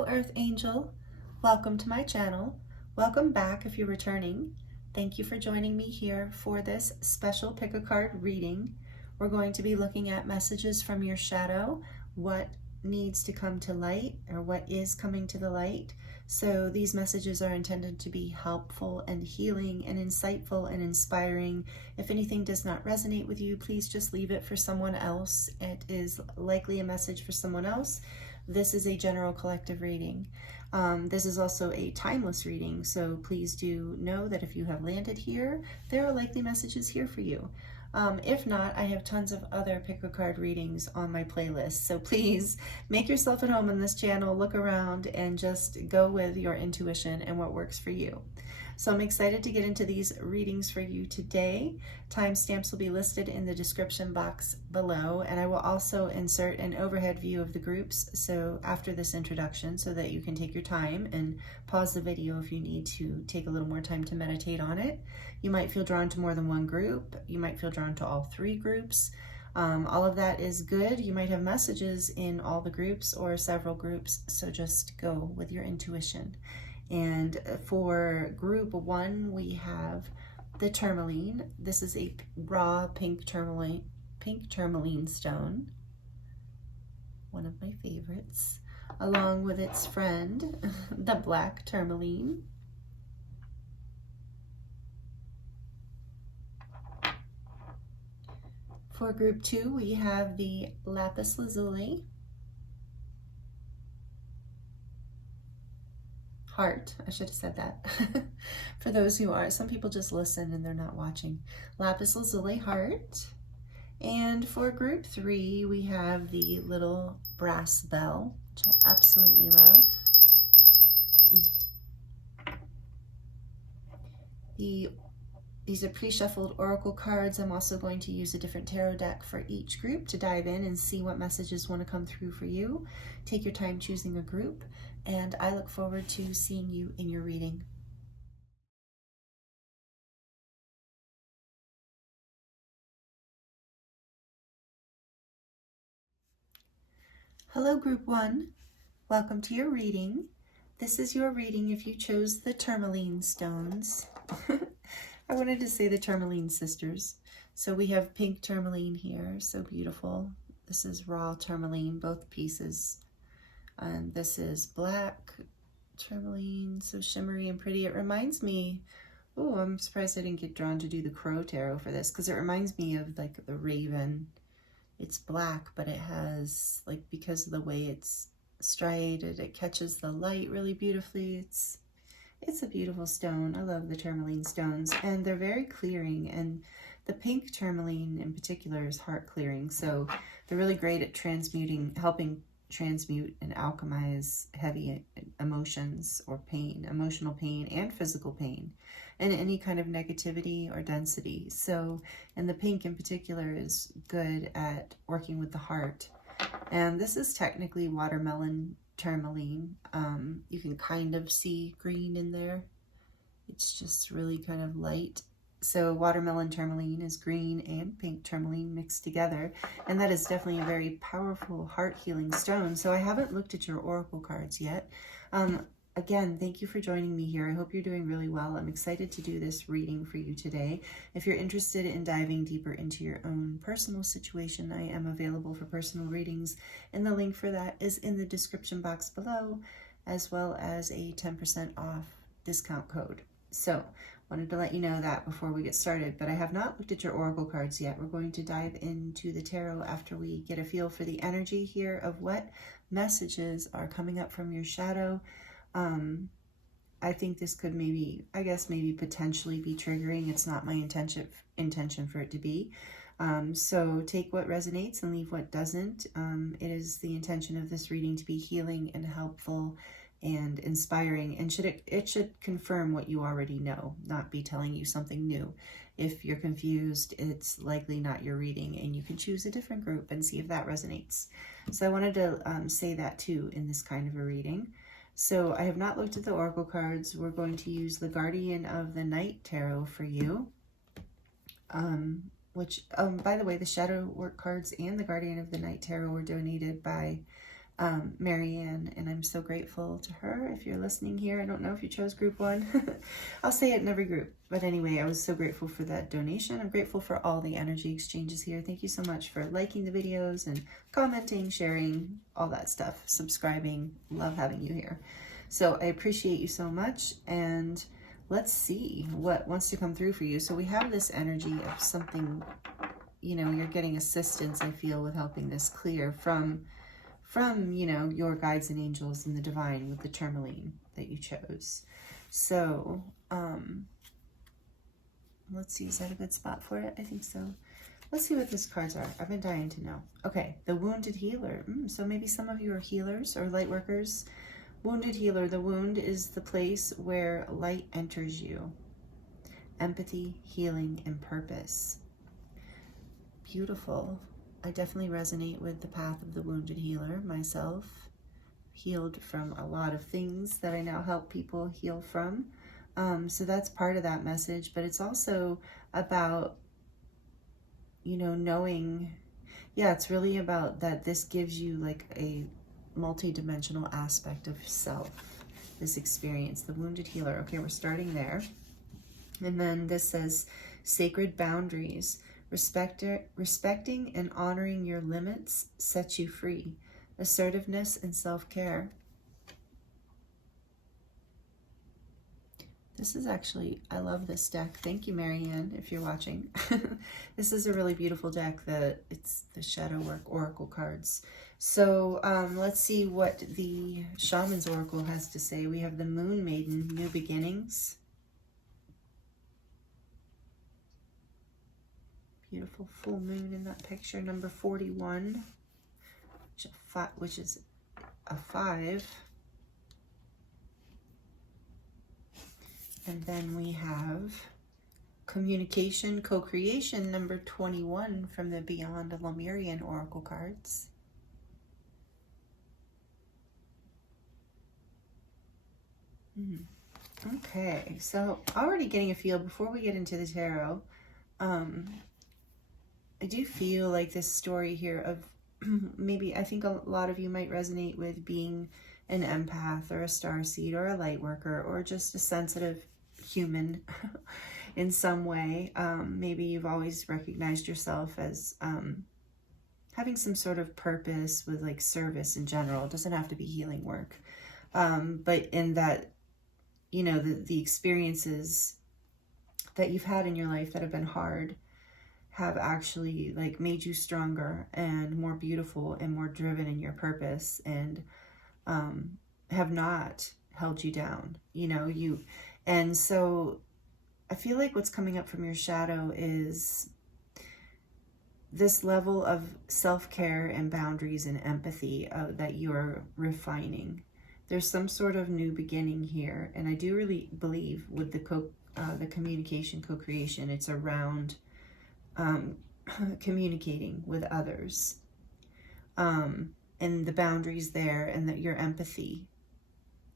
Hello Earth Angel, welcome to my channel. Welcome back if you're returning. Thank you for joining me here for this special pick a card reading. We're going to be looking at messages from your shadow, what needs to come to light or what is coming to the light. So these messages are intended to be helpful and healing and insightful and inspiring. If anything does not resonate with you, please just leave it for someone else. It is likely a message for someone else. This is a general collective reading. This is also a timeless reading, so please do know that if you have landed here, there are likely messages here for you. If not, I have tons of other pick a card readings on my playlist, so please make yourself at home on this channel, look around, and just go with your intuition and what works for you. So I'm excited to get into these readings for you today. Timestamps will be listed in the description box below, and I will also insert an overhead view of the groups so after this introduction so that you can take your time and pause the video if you need to take a little more time to meditate on it. You might feel drawn to more than one group. You might feel drawn to all three groups. All of that is good. You might have messages in all the groups or several groups, so just go with your intuition. And for group one, we have the Tourmaline. This is a raw pink tourmaline stone, one of my favorites, along with its friend, the black tourmaline. For group two, we have the Lapis Lazuli. Heart, I should have said that. For those who are, some people just listen and they're not watching. Lapis Lazuli Heart. And for group three, we have the little brass bell, which I absolutely love. These are pre-shuffled oracle cards. I'm also going to use a different tarot deck for each group to dive in and see what messages want to come through for you. Take your time choosing a group, and I look forward to seeing you in your reading. Hello group one, welcome to your reading. This is your reading if you chose the Tourmaline stones. I wanted to say the Tourmaline sisters. So we have pink tourmaline here, so beautiful. This is raw tourmaline, both pieces. And this is black tourmaline, so shimmery and pretty. It reminds me, oh, I'm surprised I didn't get drawn to do the crow tarot for this, because it reminds me of like the raven. It's black, but it has, like, because of the way it's striated, it catches the light really beautifully. It's a beautiful stone. I love the tourmaline stones, and they're very clearing, and the pink tourmaline in particular is heart clearing, so they're really great at helping transmute and alchemize heavy emotions or pain, emotional pain and physical pain, and any kind of negativity or density. So, and the pink in particular is good at working with the heart. And this is technically watermelon tourmaline. You can kind of see green in there. It's just really kind of light. So watermelon tourmaline is green and pink tourmaline mixed together, and that is definitely a very powerful heart healing stone. So I haven't looked at your oracle cards yet. Again, thank you for joining me here. I hope you're doing really well. I'm excited to do this reading for you today. If you're interested in diving deeper into your own personal situation, I am available for personal readings, and the link for that is in the description box below, as well as a 10% off discount code. So, wanted to let you know that before we get started, but I have not looked at your oracle cards yet. We're going to dive into the tarot after we get a feel for the energy here of what messages are coming up from your shadow. I think this could maybe potentially be triggering. It's not my intention for it to be. So take what resonates and leave what doesn't. It is the intention of this reading to be healing and helpful and inspiring, and it should confirm what you already know, not be telling you something new. If you're confused, it's likely not your reading, and you can choose a different group and see if that resonates. So I wanted to say that too in this kind of a reading. So I have not looked at the oracle cards. We're going to use the Guardian of the Night Tarot for you. Which, by the way, the Shadow Work cards and the Guardian of the Night Tarot were donated by Marianne, and I'm so grateful to her. If you're listening here, I don't know if you chose group 1. I'll say it in every group. But anyway, I was so grateful for that donation. I'm grateful for all the energy exchanges here. Thank you so much for liking the videos and commenting, sharing, all that stuff, subscribing. Love having you here. So I appreciate you so much, and let's see what wants to come through for you. So we have this energy of something, you know, you're getting assistance, I feel, with helping this clear from you know, your guides and angels and the divine with the tourmaline that you chose. So, let's see, is that a good spot for it? I think so. Let's see what these cards are. I've been dying to know. Okay, the wounded healer. So maybe some of you are healers or light workers. Wounded healer. The wound is the place where light enters you. Empathy, healing, and purpose. Beautiful. I definitely resonate with the path of the wounded healer myself. Healed from a lot of things that I now help people heal from. So that's part of that message, but it's also about, you know, knowing, yeah, it's really about that this gives you like a multi-dimensional aspect of self, this experience, the wounded healer. Okay, we're starting there. And then this says sacred boundaries. Respecting and honoring your limits sets you free. Assertiveness and self-care. This is actually, I love this deck. Thank you, Marianne, if you're watching. This is a really beautiful deck. It's the Shadow Work Oracle cards. So let's see what the Shaman's Oracle has to say. We have the Moon Maiden, New Beginnings. Beautiful full moon in that picture, number 41, which is a 5. And then we have communication, co-creation, number 21 from the Beyond Lemurian Oracle cards. Okay, so already getting a feel before we get into the tarot. I do feel like this story here of maybe, I think a lot of you might resonate with being an empath or a starseed or a light worker or just a sensitive human in some way. Maybe you've always recognized yourself as having some sort of purpose with like service in general. It doesn't have to be healing work. But in that, you know, the experiences that you've had in your life that have been hard have actually like made you stronger and more beautiful and more driven in your purpose, and have not held you down, you know, and so I feel like what's coming up from your shadow is this level of self-care and boundaries and empathy that you're refining. There's some sort of new beginning here, and I do really believe with the communication, co-creation, it's around communicating with others, and the boundaries there, and that your empathy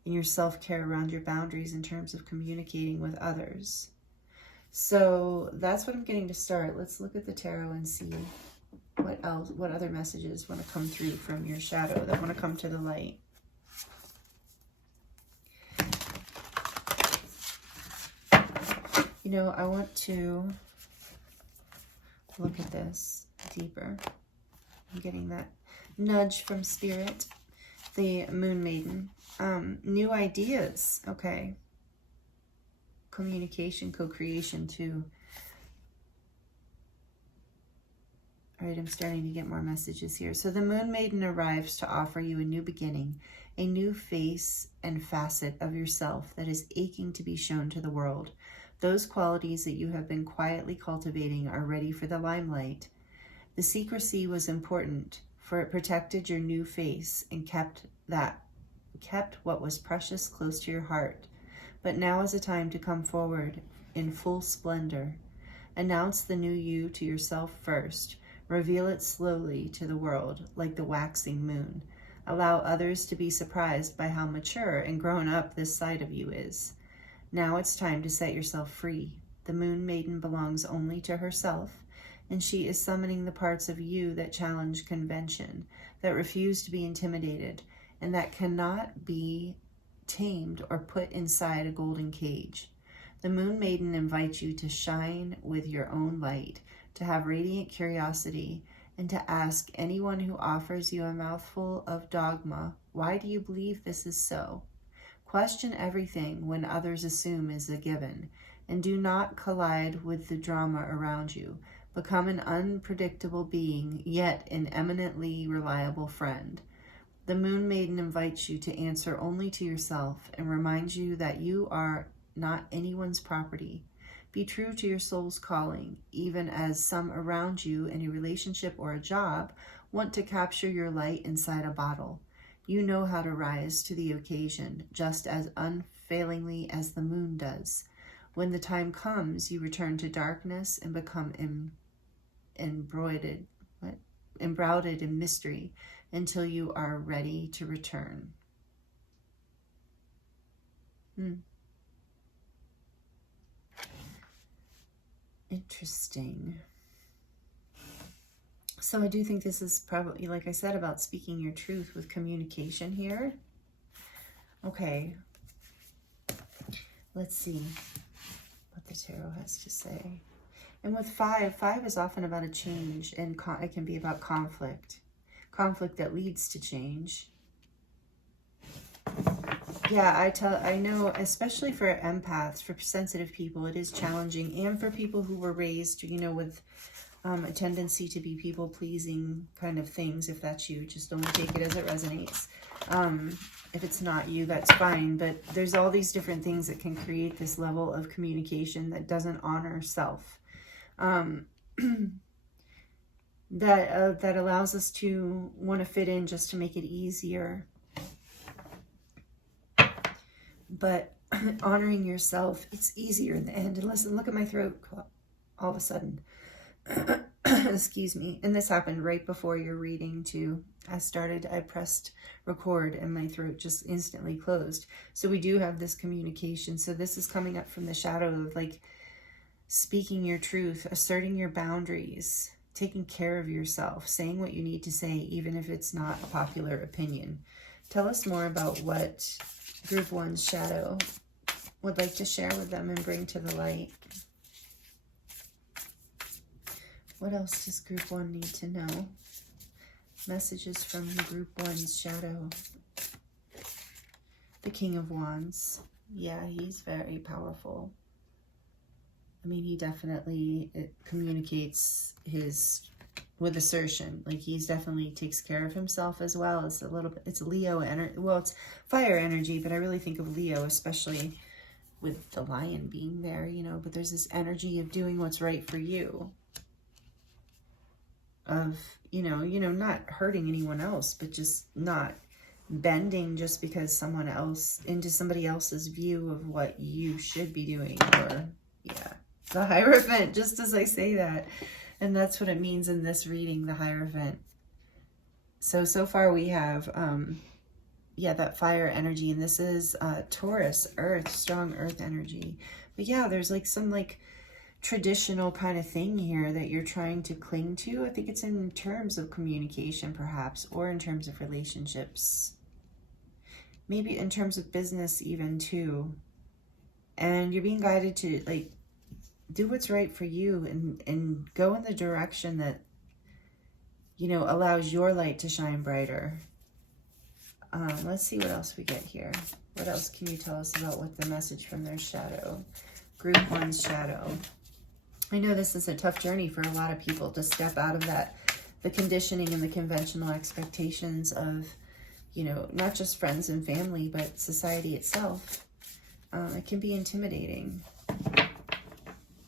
and your self-care around your boundaries in terms of communicating with others. So that's what I'm getting to start. Let's look at the tarot and see what else, what other messages want to come through from your shadow that want to come to the light. You know, I want to look at this deeper. I'm getting that nudge from Spirit. The Moon Maiden. New ideas. Okay. Communication, co-creation too. All right, I'm starting to get more messages here. So the Moon Maiden arrives to offer you a new beginning, a new face and facet of yourself that is aching to be shown to the world. Those qualities that you have been quietly cultivating are ready for the limelight. The secrecy was important, for it protected your new face and kept what was precious close to your heart. But now is the time to come forward in full splendor. Announce the new you to yourself first. Reveal it slowly to the world, like the waxing moon. Allow others to be surprised by how mature and grown up this side of you is. Now it's time to set yourself free. The Moon Maiden belongs only to herself, and she is summoning the parts of you that challenge convention, that refuse to be intimidated, and that cannot be tamed or put inside a golden cage. The Moon Maiden invites you to shine with your own light, to have radiant curiosity, and to ask anyone who offers you a mouthful of dogma, why do you believe this is so? Question everything when others assume is a given, and do not collide with the drama around you. Become an unpredictable being, yet an eminently reliable friend. The Moon Maiden invites you to answer only to yourself and reminds you that you are not anyone's property. Be true to your soul's calling, even as some around you in a relationship or a job want to capture your light inside a bottle. You know how to rise to the occasion, just as unfailingly as the moon does. When the time comes, you return to darkness and become embroidered in mystery until you are ready to return. Interesting. So I do think this is probably, like I said, about speaking your truth with communication here. Okay. Let's see what the tarot has to say. And with five is often about a change, and it can be about conflict that leads to change. Yeah, I know, especially for empaths, for sensitive people, it is challenging, and for people who were raised, you know, with a tendency to be people-pleasing kind of things. If that's you, just only take it as it resonates. If it's not you, that's fine, but there's all these different things that can create this level of communication that doesn't honor self. That allows us to want to fit in just to make it easier. But honoring yourself, it's easier in the end. And listen, look at my throat all of a sudden. Excuse me. And this happened right before your reading too. I pressed record and my throat just instantly closed. So we do have this communication. So this is coming up from the shadow of like speaking your truth, asserting your boundaries, taking care of yourself, saying what you need to say, even if it's not a popular opinion. Tell us more about what Group 1's shadow would like to share with them and bring to the light. What else does Group 1 need to know? Messages from Group 1's shadow. The King of Wands. Yeah, he's very powerful. I mean, he definitely communicates with assertion. Like, he's definitely takes care of himself as well. It's a little bit, it's Leo energy. Well, it's fire energy, but I really think of Leo, especially with the lion being there, you know, but there's this energy of doing what's right for you. Of, you know, not hurting anyone else, but just not bending just because into somebody else's view of what you should be doing. Or, yeah, the Hierophant, just as I say that. And that's what it means in this reading, the Hierophant. So far we have, that fire energy. And this is Taurus, earth, strong earth energy. But yeah, there's like some like traditional kind of thing here that you're trying to cling to. I think it's in terms of communication perhaps, or in terms of relationships. Maybe in terms of business even too. And you're being guided to like do what's right for you and go in the direction that, you know, allows your light to shine brighter. Let's see what else we get here. What else can you tell us about what the message from their shadow? Group 1's shadow. I know this is a tough journey for a lot of people to step out of the conditioning and the conventional expectations of, you know, not just friends and family, but society itself. It can be intimidating.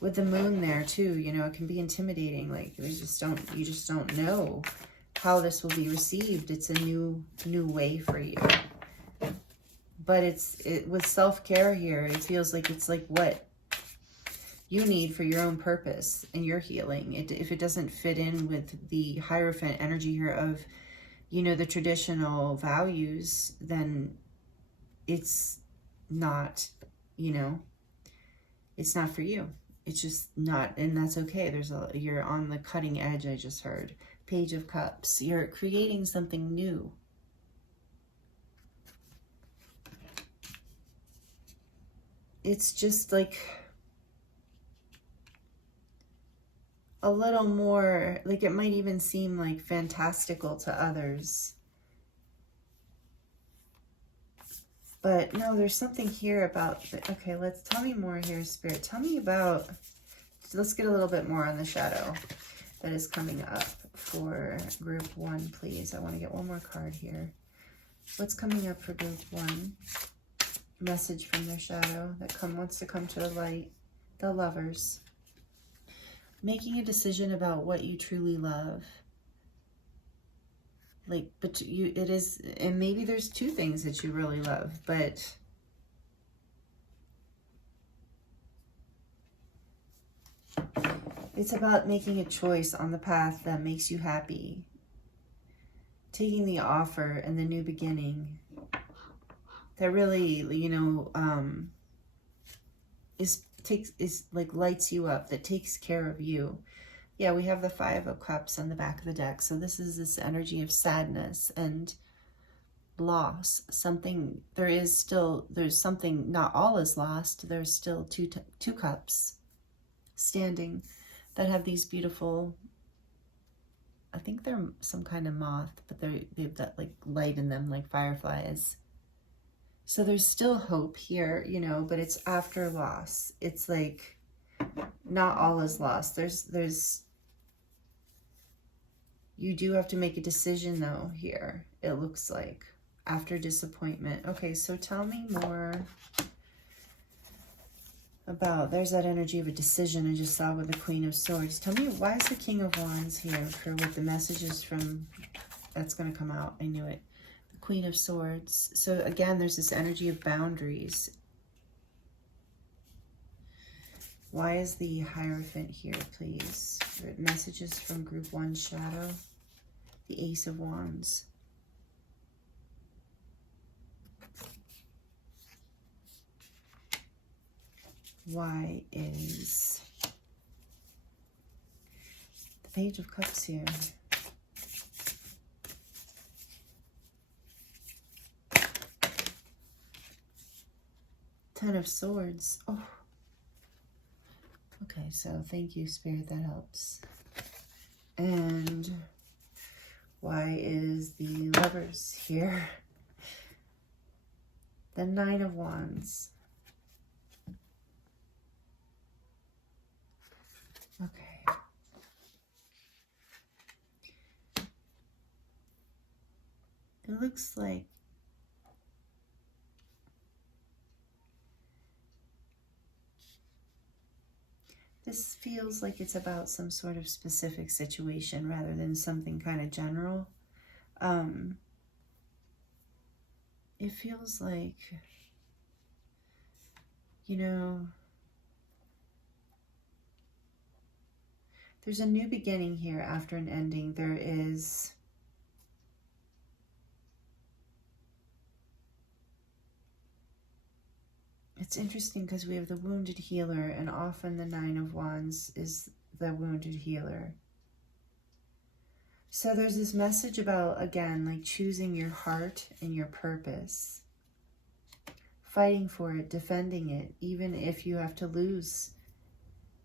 With the moon there too, you know, it can be intimidating. Like you just don't know how this will be received. It's a new way for you. But with self-care here, it feels like it's like what you need for your own purpose and your healing. If it doesn't fit in with the Hierophant energy here of, you know, the traditional values, then it's not, you know, it's not for you. it's just not, and that's okay. You're on the cutting edge, I just heard. Page of Cups. You're creating something new. It's just like a little more, like it might even seem like fantastical to others. But no, there's something here about, okay, tell me more here, Spirit. Tell me about, let's get a little bit more on the shadow that is coming up for group 1, please. I want to get one more card here. What's coming up for group 1? Message from their shadow that wants to come to the light. The Lovers. Making a decision about what you truly love. Like, but it is, and maybe there's 2 things that you really love, but it's about making a choice on the path that makes you happy. Taking the offer and the new beginning that really, you know, is like lights you up, that takes care of you. Yeah, we have the 5 of Cups on the back of the deck. So this is this energy of sadness and loss. There's something, not all is lost. There's still two cups standing that have these beautiful, I think they're some kind of moth, but they have that like light in them, like fireflies. So there's still hope here, you know, but it's after loss. It's like not all is lost. You do have to make a decision though here, it looks like, after disappointment. Okay, so tell me more about, there's that energy of a decision I just saw with the Queen of Swords. Tell me, why is the King of Wands here for what the messages from, that's going to come out, I knew it. The Queen of Swords. So again, there's this energy of boundaries. Why is the Hierophant here, please? Messages from group 1 shadow. The Ace of Wands. Why is the Page of Cups here? Ten of Swords. Oh. Okay, so thank you, Spirit, that helps. And why is the Lovers here? The 9 of Wands. Okay. It looks like this feels like it's about some sort of specific situation rather than something kind of general. It feels like, you know, there's a new beginning here after an ending. There is it's interesting because we have the wounded healer, and often the 9 of Wands is the wounded healer. So there's this message about, again, like choosing your heart and your purpose, fighting for it, defending it, even if you have to lose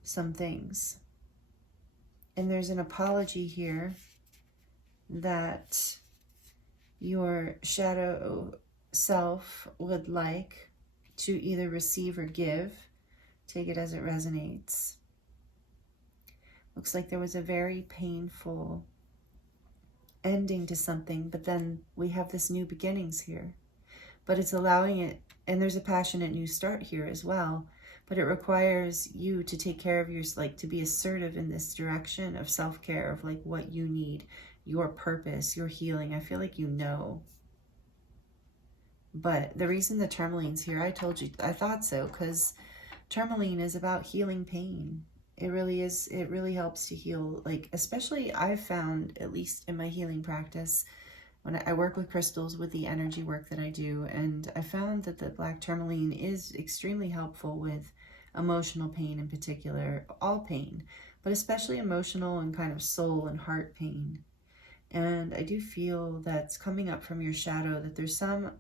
some things. And there's an apology here that your shadow self would like to either receive or give. Take it as it resonates. Looks like there was a very painful ending to something, but then we have this new beginnings here. But it's allowing it, and there's a passionate new start here as well, but it requires you to take care of like to be assertive in this direction of self-care, of like what you need, your purpose, your healing. I feel like you know. But the reason the Tourmaline's here, I told you, I thought so, because Tourmaline is about healing pain. It really is. It really helps to heal, like, especially I've found, at least in my healing practice, when I work with crystals, with the energy work that I do, and I found that the black tourmaline is extremely helpful with emotional pain in particular, all pain, but especially emotional and kind of soul and heart pain. And I do feel that's coming up from your shadow, that there's some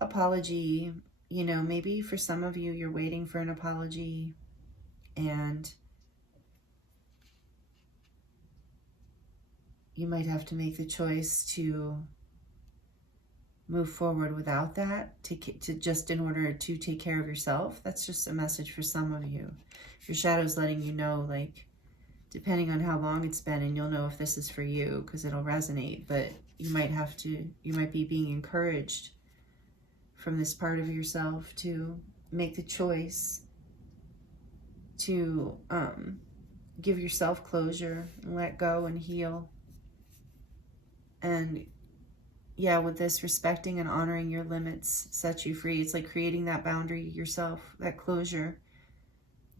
apology. You know, maybe for some of you, you're waiting for an apology, and you might have to make the choice to move forward without that, to just in order to take care of yourself. That's just a message for some of you. Your shadow's letting you know, like, depending on how long it's been, and you'll know if this is for you because it'll resonate, but you might be being encouraged from this part of yourself to make the choice to give yourself closure and let go and heal. And yeah, with this, respecting and honoring your limits sets you free. It's like creating that boundary yourself, that closure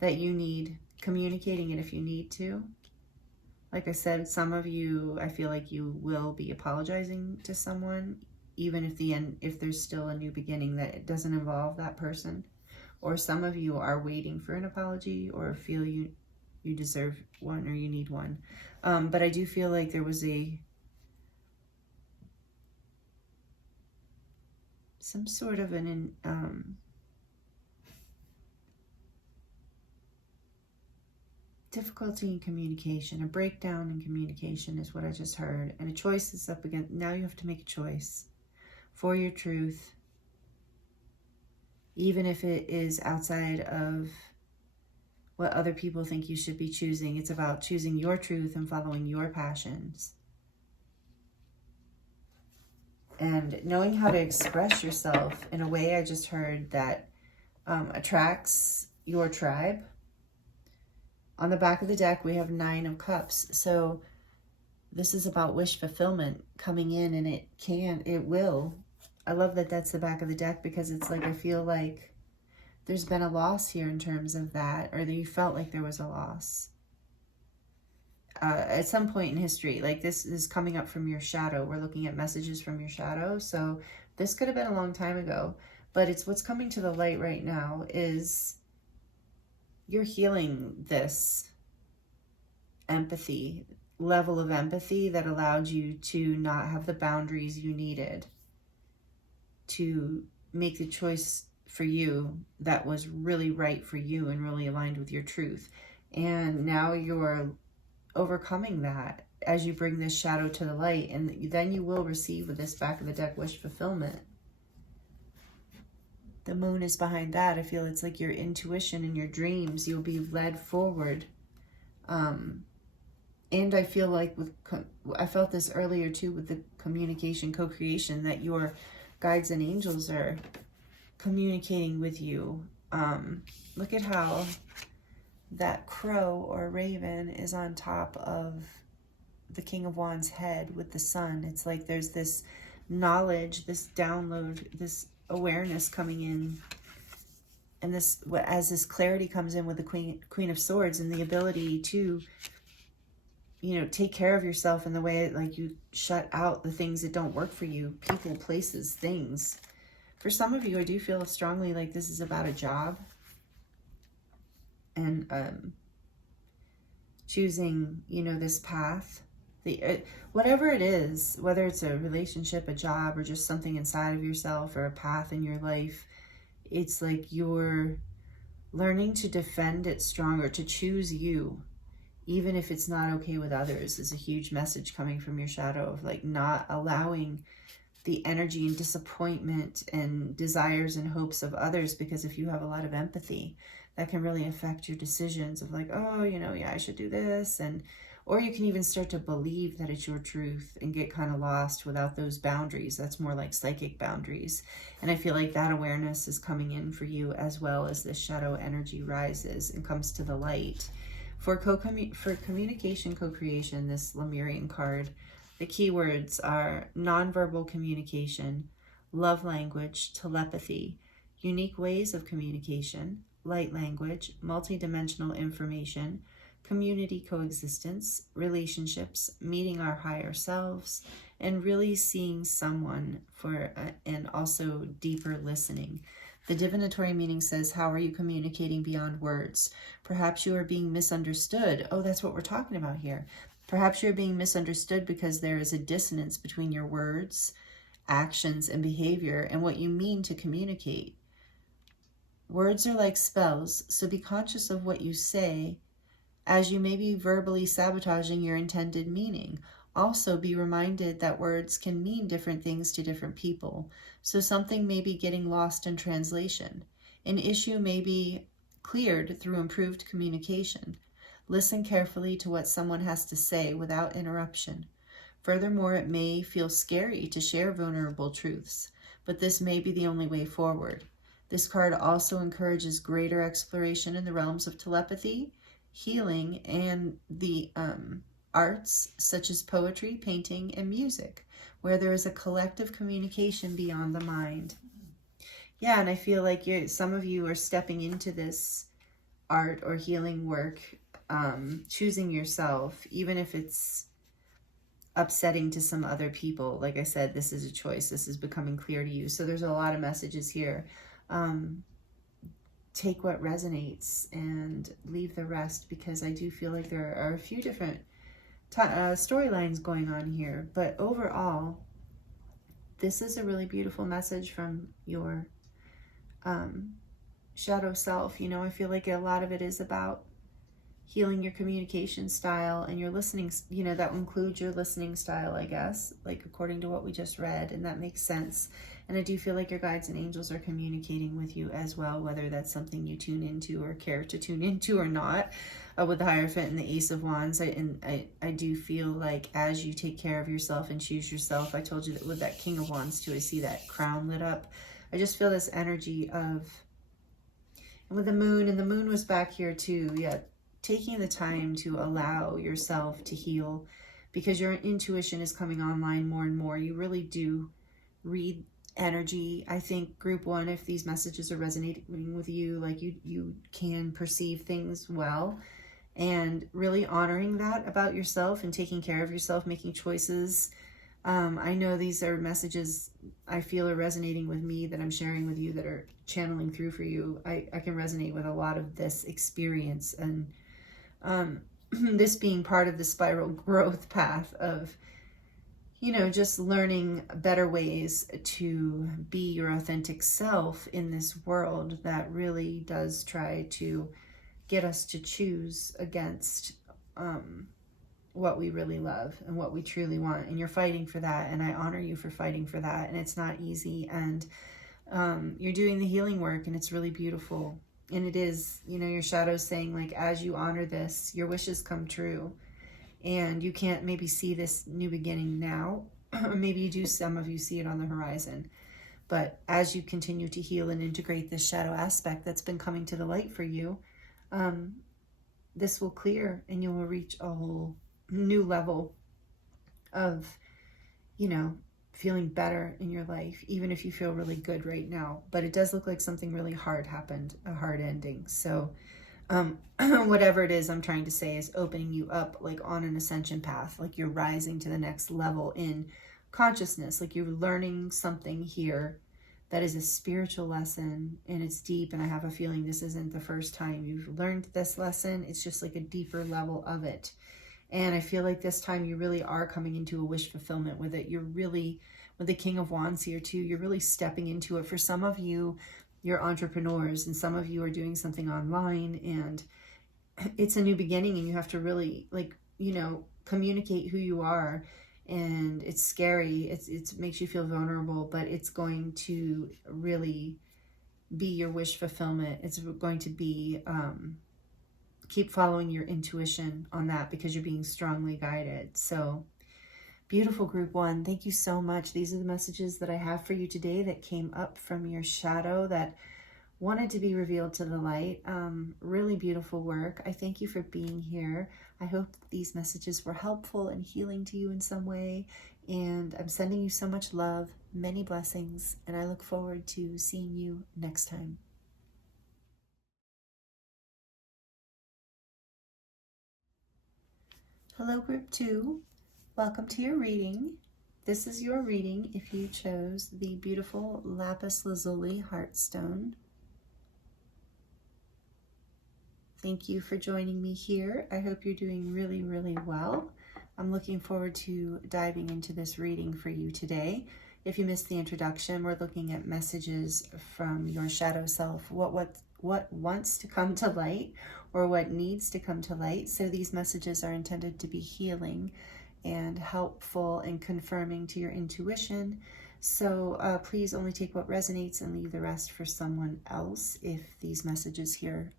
that you need, communicating it if you need to. Like I said, some of you, I feel like you will be apologizing to someone, even if there's still a new beginning that it doesn't involve that person. Or some of you are waiting for an apology, or feel you deserve one, or you need one. But I do feel like there was some sort of an difficulty in communication, a breakdown in communication is what I just heard. And a choice is up again. Now you have to make a choice for your truth, even if it is outside of what other people think you should be choosing. It's about choosing your truth and following your passions. And knowing how to express yourself in a way, I just heard, that attracts your tribe. On the back of the deck, we have 9 of Cups. So this is about wish fulfillment coming in, and it will. I love that that's the back of the deck, because it's like, I feel like there's been a loss here in terms of that, or that you felt like there was a loss. At some point in history, like this is coming up from your shadow. We're looking at messages from your shadow. So this could have been a long time ago, but it's what's coming to the light right now is you're healing this empathy, level of empathy that allowed you to not have the boundaries you needed to make the choice for you that was really right for you and really aligned with your truth. And now you're overcoming that as you bring this shadow to the light, and then you will receive with this back of the deck wish fulfillment. The moon is behind that. I feel it's like your intuition and your dreams, you'll be led forward. And I feel like I felt this earlier too with the communication, co-creation, that your guides and angels are communicating with you. Look at how that crow or raven is on top of the King of Wands' head with the sun. It's like there's this knowledge, this download, this awareness coming in, and this, as this clarity comes in with the Queen of Swords, and the ability to, you know, take care of yourself in the way, like, you shut out the things that don't work for you, people, places, things. For some of you, I do feel strongly like this is about a job, and choosing, you know, this path, whatever it is, whether it's a relationship, a job, or just something inside of yourself, or a path in your life, it's like you're learning to defend it stronger, to choose you, even if it's not okay with others, is a huge message coming from your shadow, of like not allowing the energy and disappointment and desires and hopes of others, because if you have a lot of empathy, that can really affect your decisions of like, oh, you know, yeah, I should do this. Or you can even start to believe that it's your truth and get kind of lost without those boundaries. That's more like psychic boundaries. And I feel like that awareness is coming in for you, as well as this shadow energy rises and comes to the light. For communication, co-creation, this Lemurian card, the keywords are nonverbal communication, love language, telepathy, unique ways of communication, light language, multidimensional information, community coexistence, relationships, meeting our higher selves, and really seeing someone and also deeper listening. The divinatory meaning says, how are you communicating beyond words? Perhaps you are being misunderstood. Oh, that's what we're talking about here. Perhaps you're being misunderstood because there is a dissonance between your words, actions, and behavior and what you mean to communicate. Words are like spells, so be conscious of what you say, as you may be verbally sabotaging your intended meaning. Also, be reminded that words can mean different things to different people, so something may be getting lost in translation. An issue may be cleared through improved communication. Listen carefully to what someone has to say without interruption. Furthermore, it may feel scary to share vulnerable truths, but this may be the only way forward. This card also encourages greater exploration in the realms of telepathy, healing, and the arts such as poetry, painting, and music, where there is a collective communication beyond the mind. Yeah, and I feel like some of you are stepping into this art or healing work, choosing yourself, even if it's upsetting to some other people. Like I said, this is a choice. This is becoming clear to you. So there's a lot of messages here. Take what resonates and leave the rest, because I do feel like there are a few different storylines going on here. But overall, this is a really beautiful message from your shadow self. You know, I feel like a lot of it is about healing your communication style and your listening, you know, that will include your listening style, I guess, like according to what we just read, and that makes sense. And I do feel like your guides and angels are communicating with you as well, whether that's something you tune into or care to tune into or not. With the Hierophant and the Ace of Wands, I do feel like as you take care of yourself and choose yourself, I told you that with that King of Wands too, I see that crown lit up. I just feel this energy of, and with the moon, and the moon was back here too, yeah, taking the time to allow yourself to heal, because your intuition is coming online more and more. You really do read energy. I think group one, if these messages are resonating with you, like you can perceive things well, and really honoring that about yourself and taking care of yourself, making choices. I know these are messages I feel are resonating with me, that I'm sharing with you, that are channeling through for you. I can resonate with a lot of this experience, and this being part of the spiral growth path of, you know, just learning better ways to be your authentic self in this world that really does try to get us to choose against what we really love and what we truly want. And you're fighting for that, and I honor you for fighting for that. And it's not easy, and you're doing the healing work, and it's really beautiful. And it is, you know, your shadow's saying, like, as you honor this, your wishes come true. And you can't maybe see this new beginning now. Maybe you do, some of you see it on the horizon. But as you continue to heal and integrate this shadow aspect that's been coming to the light for you, this will clear, and you will reach a whole new level of, you know, feeling better in your life, even if you feel really good right now. But it does look like something really hard happened, a hard ending. So whatever it is I'm trying to say is opening you up, like on an ascension path, like you're rising to the next level in consciousness, like you're learning something here that is a spiritual lesson, and it's deep. And I have a feeling this isn't the first time you've learned this lesson. It's just like a deeper level of it. And I feel like this time you really are coming into a wish fulfillment with it. You're really, with the King of Wands here too, you're really stepping into it. For some of you, you're entrepreneurs, and some of you are doing something online, and it's a new beginning, and you have to really, like, you know, communicate who you are. And it's scary. It makes you feel vulnerable, but it's going to really be your wish fulfillment. It's going to be, keep following your intuition on that, because you're being strongly guided. So beautiful, group one. Thank you so much. These are the messages that I have for you today that came up from your shadow, that wanted to be revealed to the light. Really beautiful work. I thank you for being here. I hope these messages were helpful and healing to you in some way. And I'm sending you so much love, many blessings, and I look forward to seeing you next time. Hello, group two. Welcome to your reading. This is your reading if you chose the beautiful Lapis Lazuli Heartstone. Thank you for joining me here. I hope you're doing really, really well. I'm looking forward to diving into this reading for you today. If you missed the introduction, we're looking at messages from your shadow self, what wants to come to light or what needs to come to light. So these messages are intended to be healing and helpful and confirming to your intuition. So please only take what resonates and leave the rest for someone else. If these messages here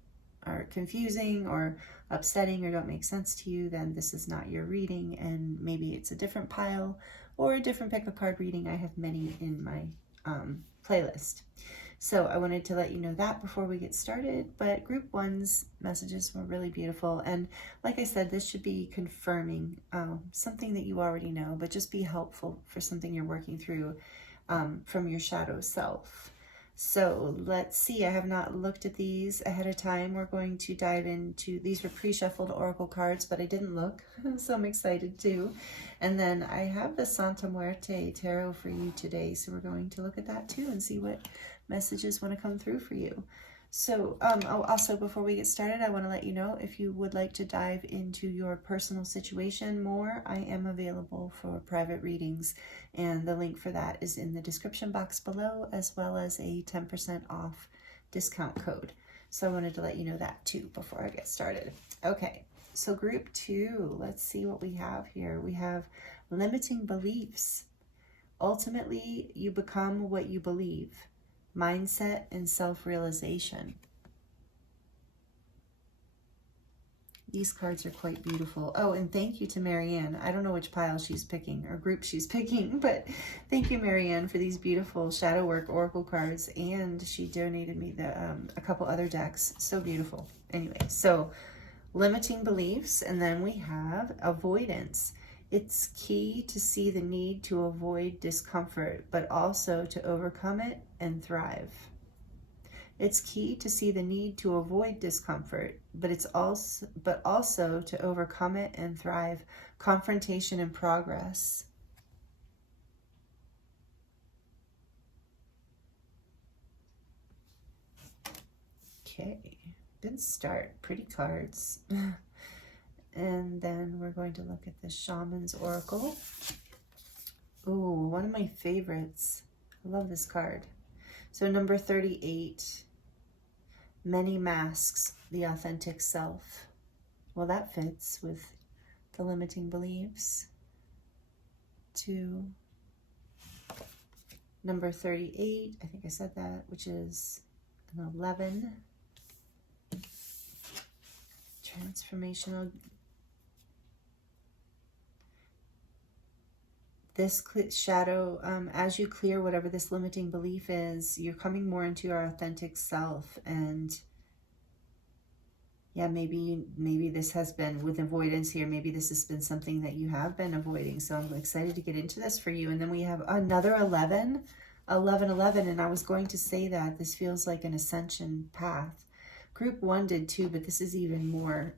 are confusing or upsetting or don't make sense to you, then this is not your reading, and maybe it's a different pile or a different pick a card reading. I have many in my playlist. So I wanted to let you know that before we get started, but group one's messages were really beautiful. And like I said, this should be confirming something that you already know, but just be helpful for something you're working through from your shadow self. So let's see, I have not looked at these ahead of time. We're going to dive into, these were pre-shuffled oracle cards, but I didn't look, so I'm excited too. And then I have the Santa Muerte Tarot for you today, so we're going to look at that too and see what messages want to come through for you. So also before we get started, I want to let you know if you would like to dive into your personal situation more, I am available for private readings, and the link for that is in the description box below, as well as a 10% off discount code. So I wanted to let you know that too before I get started. Okay, so group two, let's see what we have here. We have limiting beliefs. Ultimately, you become what you believe. Mindset and self-realization. These cards are quite beautiful. Oh, and thank you to Marianne. I don't know which pile she's picking or group she's picking, but thank you, Marianne, for these beautiful shadow work oracle cards. And she donated me a couple other decks. So beautiful. Anyway, so limiting beliefs, and then we have avoidance. It's key to see the need to avoid discomfort, but also to overcome it and thrive. It's key to see the need to avoid discomfort, but also to overcome it and thrive. Confrontation and progress. Okay, good start. Pretty cards. And then we're going to look at the Shaman's Oracle. Ooh, one of my favorites. I love this card. So number 38, many masks, the authentic self. Well, that fits with the limiting beliefs. To number 38, I think I said that, which is an 11. Transformational. This shadow, as you clear whatever this limiting belief is, you're coming more into your authentic self. And yeah, maybe this has been with avoidance here. Maybe this has been something that you have been avoiding. So I'm excited to get into this for you. And then we have another 11, 11, 11. And I was going to say that this feels like an ascension path. Group one did too, but this is even more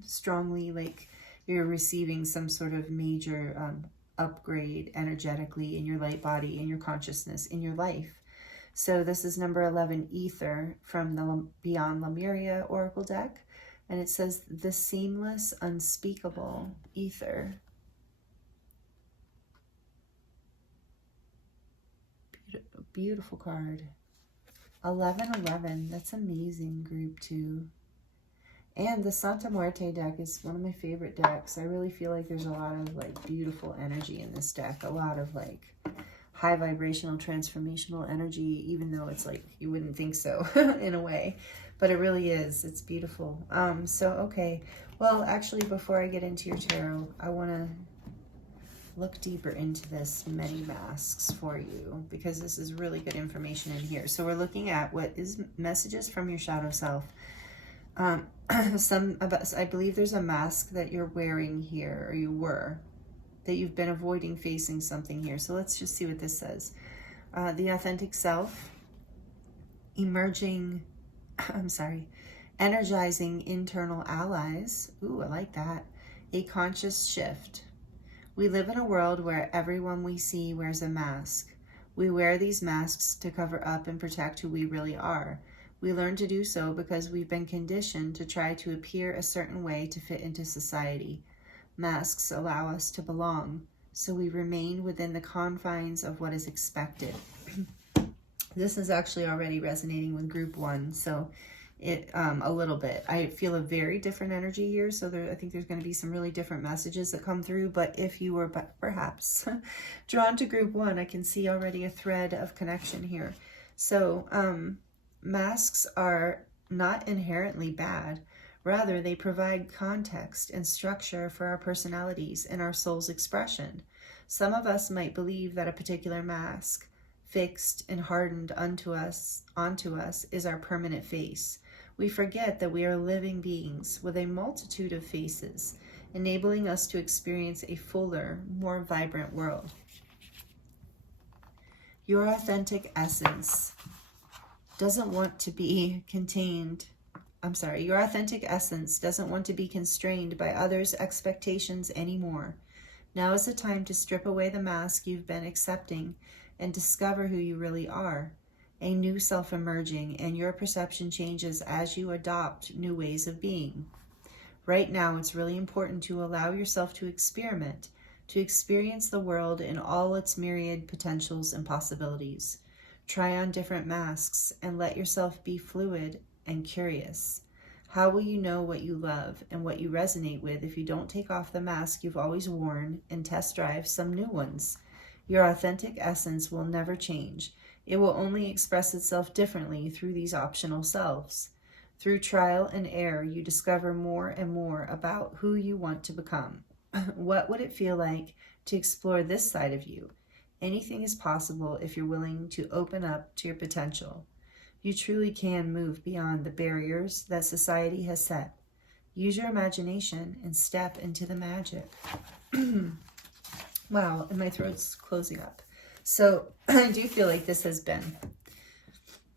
strongly like you're receiving some sort of major upgrade energetically in your light body, in your consciousness, in your life. So this is number 11, Ether, from the Beyond Lemuria Oracle deck. And it says, the seamless, unspeakable Ether. Beautiful card. 1111, that's amazing, group two. And the Santa Muerte deck is one of my favorite decks. I really feel like there's a lot of like beautiful energy in this deck. A lot of like high vibrational, transformational energy, even though it's like you wouldn't think so in a way. But it really is. It's beautiful. So, okay. Well, actually, before I get into your tarot, I want to look deeper into this many masks for you, because this is really good information in here. So we're looking at what is messages from your shadow self. I believe there's a mask that you're wearing here, or you were, that you've been avoiding facing something here. So let's just see what this says. The authentic self, energizing internal allies. Ooh, I like that. A conscious shift. We live in a world where everyone we see wears a mask. We wear these masks to cover up and protect who we really are. We learn to do so because we've been conditioned to try to appear a certain way to fit into society. Masks allow us to belong, so we remain within the confines of what is expected. This is actually already resonating with group 1, so it a little bit. I feel a very different energy here, so I think there's going to be some really different messages that come through, but if you were perhaps drawn to group 1, I can see already a thread of connection here. So masks are not inherently bad. Rather, they provide context and structure for our personalities and our soul's expression. Some of us might believe that a particular mask, fixed and hardened onto us, is our permanent face. We forget that we are living beings with a multitude of faces, enabling us to experience a fuller, more vibrant world. Your authentic essence doesn't want to be your authentic essence doesn't want to be constrained by others' expectations anymore. Now is the time to strip away the mask you've been accepting and discover who you really are. A new self emerging, and your perception changes as you adopt new ways of being. Right now, it's really important to allow yourself to experiment, to experience the world in all its myriad potentials and possibilities. Try on different masks and let yourself be fluid and curious. How will you know what you love and what you resonate with if you don't take off the mask you've always worn and test drive some new ones? Your authentic essence will never change. It will only express itself differently through these optional selves. Through trial and error, you discover more and more about who you want to become. What would it feel like to explore this side of you? Anything is possible if you're willing to open up to your potential. You truly can move beyond the barriers that society has set. Use your imagination and step into the magic. Wow, and my throat's closing up. So I do feel like this has been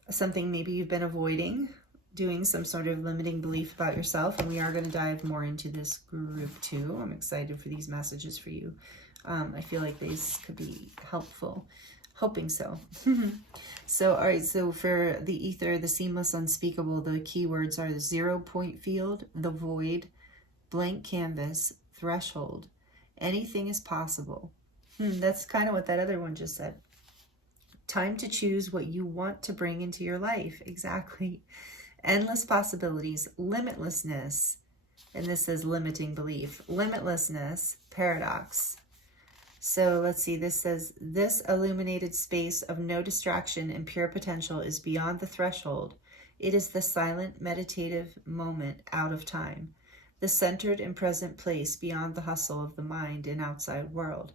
something maybe you've been avoiding, doing some sort of limiting belief about yourself, and we are going to dive more into this group 2. I'm excited for these messages for you. I feel like these could be helpful. Hoping so. So, all right, so for the ether, the seamless, unspeakable, the keywords are the 0 point field, the void, blank canvas, threshold. Anything is possible. That's kind of what that other one just said. Time to choose what you want to bring into your life. Exactly. Endless possibilities, limitlessness, and this is limiting belief, limitlessness, paradox. So let's see, this says, this illuminated space of no distraction and pure potential is beyond the threshold. It is the silent, meditative moment out of time, the centered and present place beyond the hustle of the mind and outside world.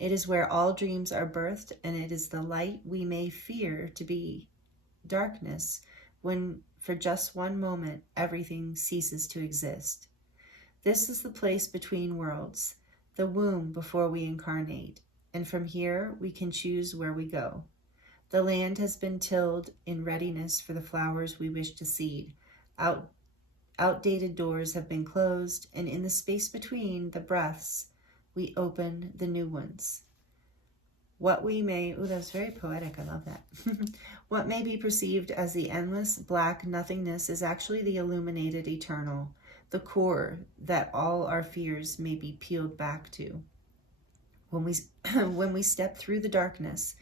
It is where all dreams are birthed, and it is the light we may fear to be darkness when, for just one moment, everything ceases to exist. This is the place between worlds, the womb before we incarnate, and from here we can choose where we go. The land has been tilled in readiness for the flowers we wish to seed. Outdated doors have been closed, and in the space between the breaths, we open the new ones. What we may, that's very poetic, I love that. What may be perceived as the endless black nothingness is actually the illuminated eternal, the core that all our fears may be peeled back to. When we step through the darkness,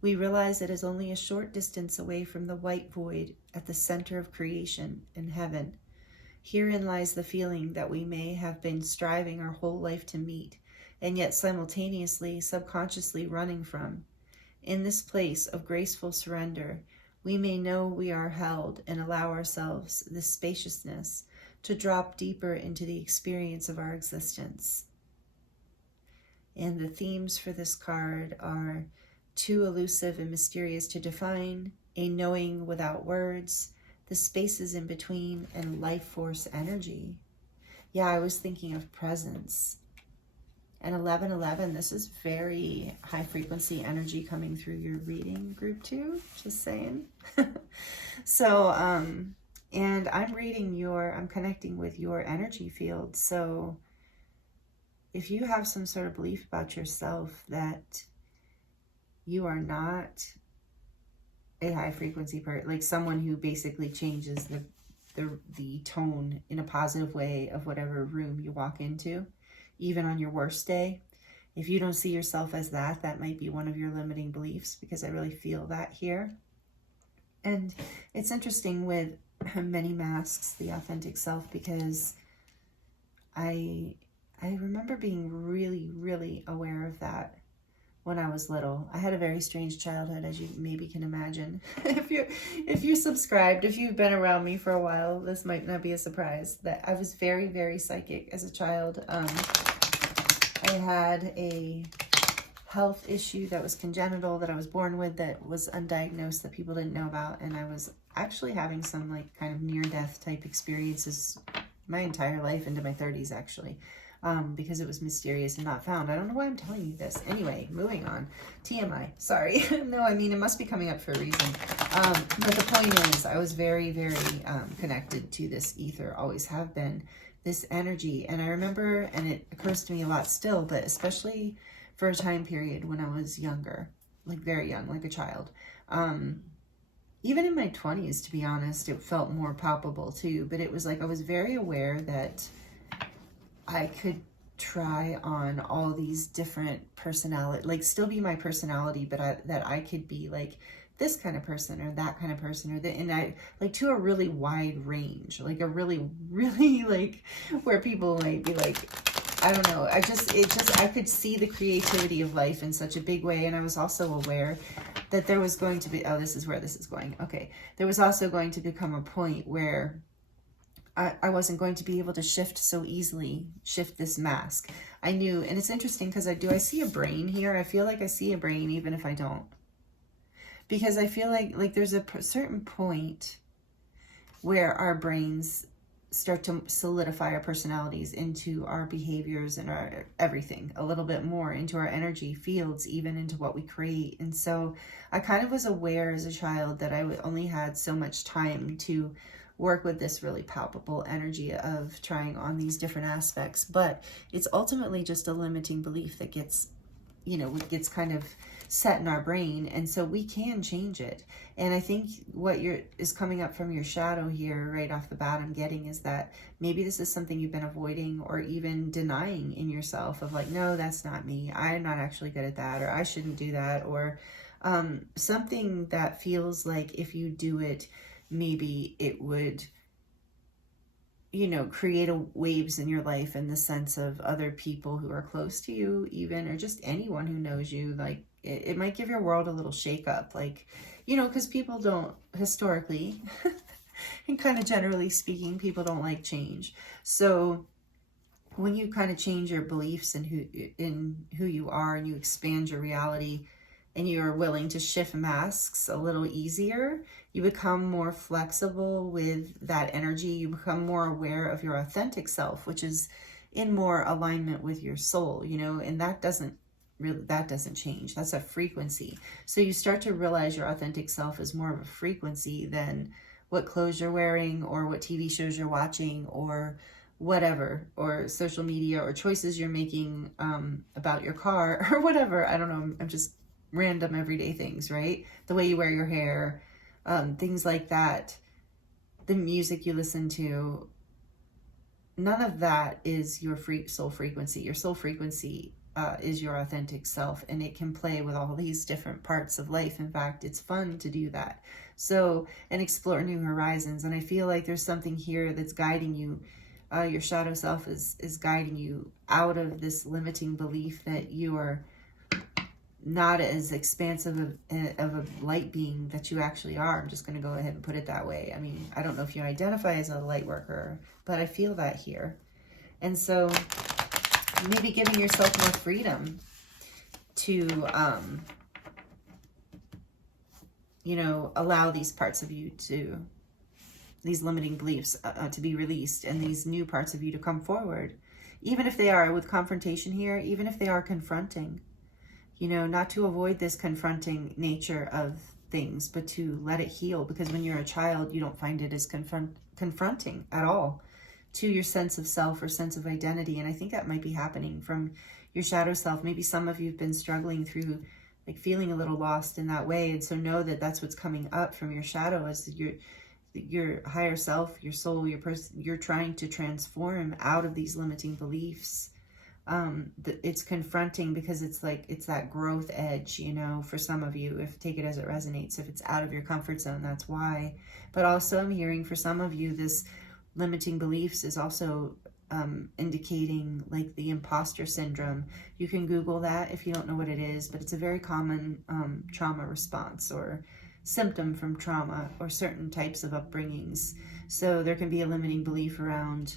we realize it is only a short distance away from the white void at the center of creation in heaven. Herein lies the feeling that we may have been striving our whole life to meet, and yet simultaneously, subconsciously running from. In this place of graceful surrender, we may know we are held and allow ourselves this spaciousness to drop deeper into the experience of our existence. And the themes for this card are too elusive and mysterious to define, a knowing without words, the spaces in between, and life force energy. Yeah, I was thinking of presence. And 1111, this is very high frequency energy coming through your reading, group 2, just saying. So, and I'm reading I'm connecting with your energy field. So if you have some sort of belief about yourself that you are not a high frequency person, like someone who basically changes the tone in a positive way of whatever room you walk into, even on your worst day. If you don't see yourself as that, that might be one of your limiting beliefs, because I really feel that here. And it's interesting with many masks, the authentic self, because I remember being really, really aware of that when I was little. I had a very strange childhood, as you maybe can imagine. If you're subscribed, if you've been around me for a while, this might not be a surprise that I was very, very psychic as a child. I had a health issue that was congenital, that I was born with, that was undiagnosed, that people didn't know about, and I was actually having some like kind of near-death type experiences my entire life, into my 30s actually, because it was mysterious and not found. I don't know why I'm telling you this. Anyway, moving on. TMI. Sorry. No, I mean, it must be coming up for a reason. But the point is, I was very, very connected to this ether, always have been, this energy. And I remember, and it occurs to me a lot still, but especially for a time period when I was younger, like very young, like a child. Even in my 20s, to be honest, it felt more palpable too. But it was like I was very aware that I could try on all these different personality, like still be my personality, but that I could be like this kind of person or that kind of person, or and I like to a really wide range, like a really, really like where people might be like, I don't know. I could see the creativity of life in such a big way. And I was also aware that there was going to be, oh, this is where this is going. Okay. There was also going to become a point where I wasn't going to be able to shift so easily, shift this mask. I knew, and it's interesting because I see a brain here. I feel like I see a brain even if I don't. Because I feel like there's a certain point where our brains start to solidify our personalities into our behaviors and our everything a little bit more, into our energy fields, even into what we create. And so I kind of was aware as a child that I only had so much time to work with this really palpable energy of trying on these different aspects. But it's ultimately just a limiting belief that gets, gets kind of set in our brain, and so we can change it. And I think what is coming up from your shadow here right off the bat, I'm getting, is that maybe this is something you've been avoiding or even denying in yourself, of like, no, that's not me, I'm not actually good at that, or I shouldn't do that, or something that feels like if you do it, maybe it would create waves in your life, in the sense of other people who are close to you even, or just anyone who knows you. Like it might give your world a little shake up, like, because people don't, historically and kind of generally speaking, people don't like change. So when you kind of change your beliefs in who you are, and you expand your reality, and you are willing to shift masks a little easier, you become more flexible with that energy. You become more aware of your authentic self, which is in more alignment with your soul, and that doesn't change. That's a frequency. So you start to realize your authentic self is more of a frequency than what clothes you're wearing, or what TV shows you're watching, or whatever, or social media, or choices you're making about your car, or whatever. I don't know. I'm just random everyday things, right? The way you wear your hair, things like that, the music you listen to, none of that is your soul frequency. Your soul frequency is your authentic self, and it can play with all these different parts of life. In fact, it's fun to do that. So, and explore new horizons. And I feel like there's something here that's guiding you. Your shadow self is guiding you out of this limiting belief that you are not as expansive of a light being that you actually are. I'm just going to go ahead and put it that way. I mean, I don't know if you identify as a light worker, but I feel that here. And so maybe giving yourself more freedom to, allow these parts of you these limiting beliefs to be released, and these new parts of you to come forward, even if they are with confrontation here, even if they are confronting. Not to avoid this confronting nature of things, but to let it heal. Because when you're a child, you don't find it as confronting at all to your sense of self or sense of identity. And I think that might be happening from your shadow self. Maybe some of you have been struggling through like feeling a little lost in that way. And so know that that's what's coming up from your shadow, as your higher self, your soul, your person, you're trying to transform out of these limiting beliefs. It's confronting because it's like, it's that growth edge, you know, for some of you, if take it as it resonates. If it's out of your comfort zone, that's why. But also I'm hearing for some of you, this limiting beliefs is also indicating like the imposter syndrome. You can Google that if you don't know what it is, but it's a very common trauma response or symptom from trauma or certain types of upbringings. So there can be a limiting belief around,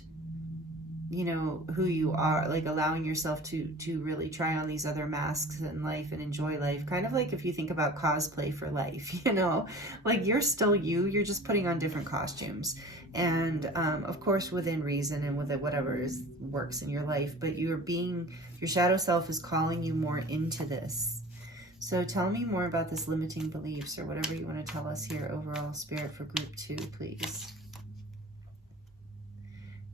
you know, who you are, like allowing yourself to really try on these other masks in life and enjoy life. Kind of like if you think about cosplay for life, you know, like you're still you, you're just putting on different costumes. And of course, within reason and with whatever works in your life, but your shadow self is calling you more into this. So tell me more about this limiting beliefs or whatever you want to tell us here overall, Spirit, for group 2, please.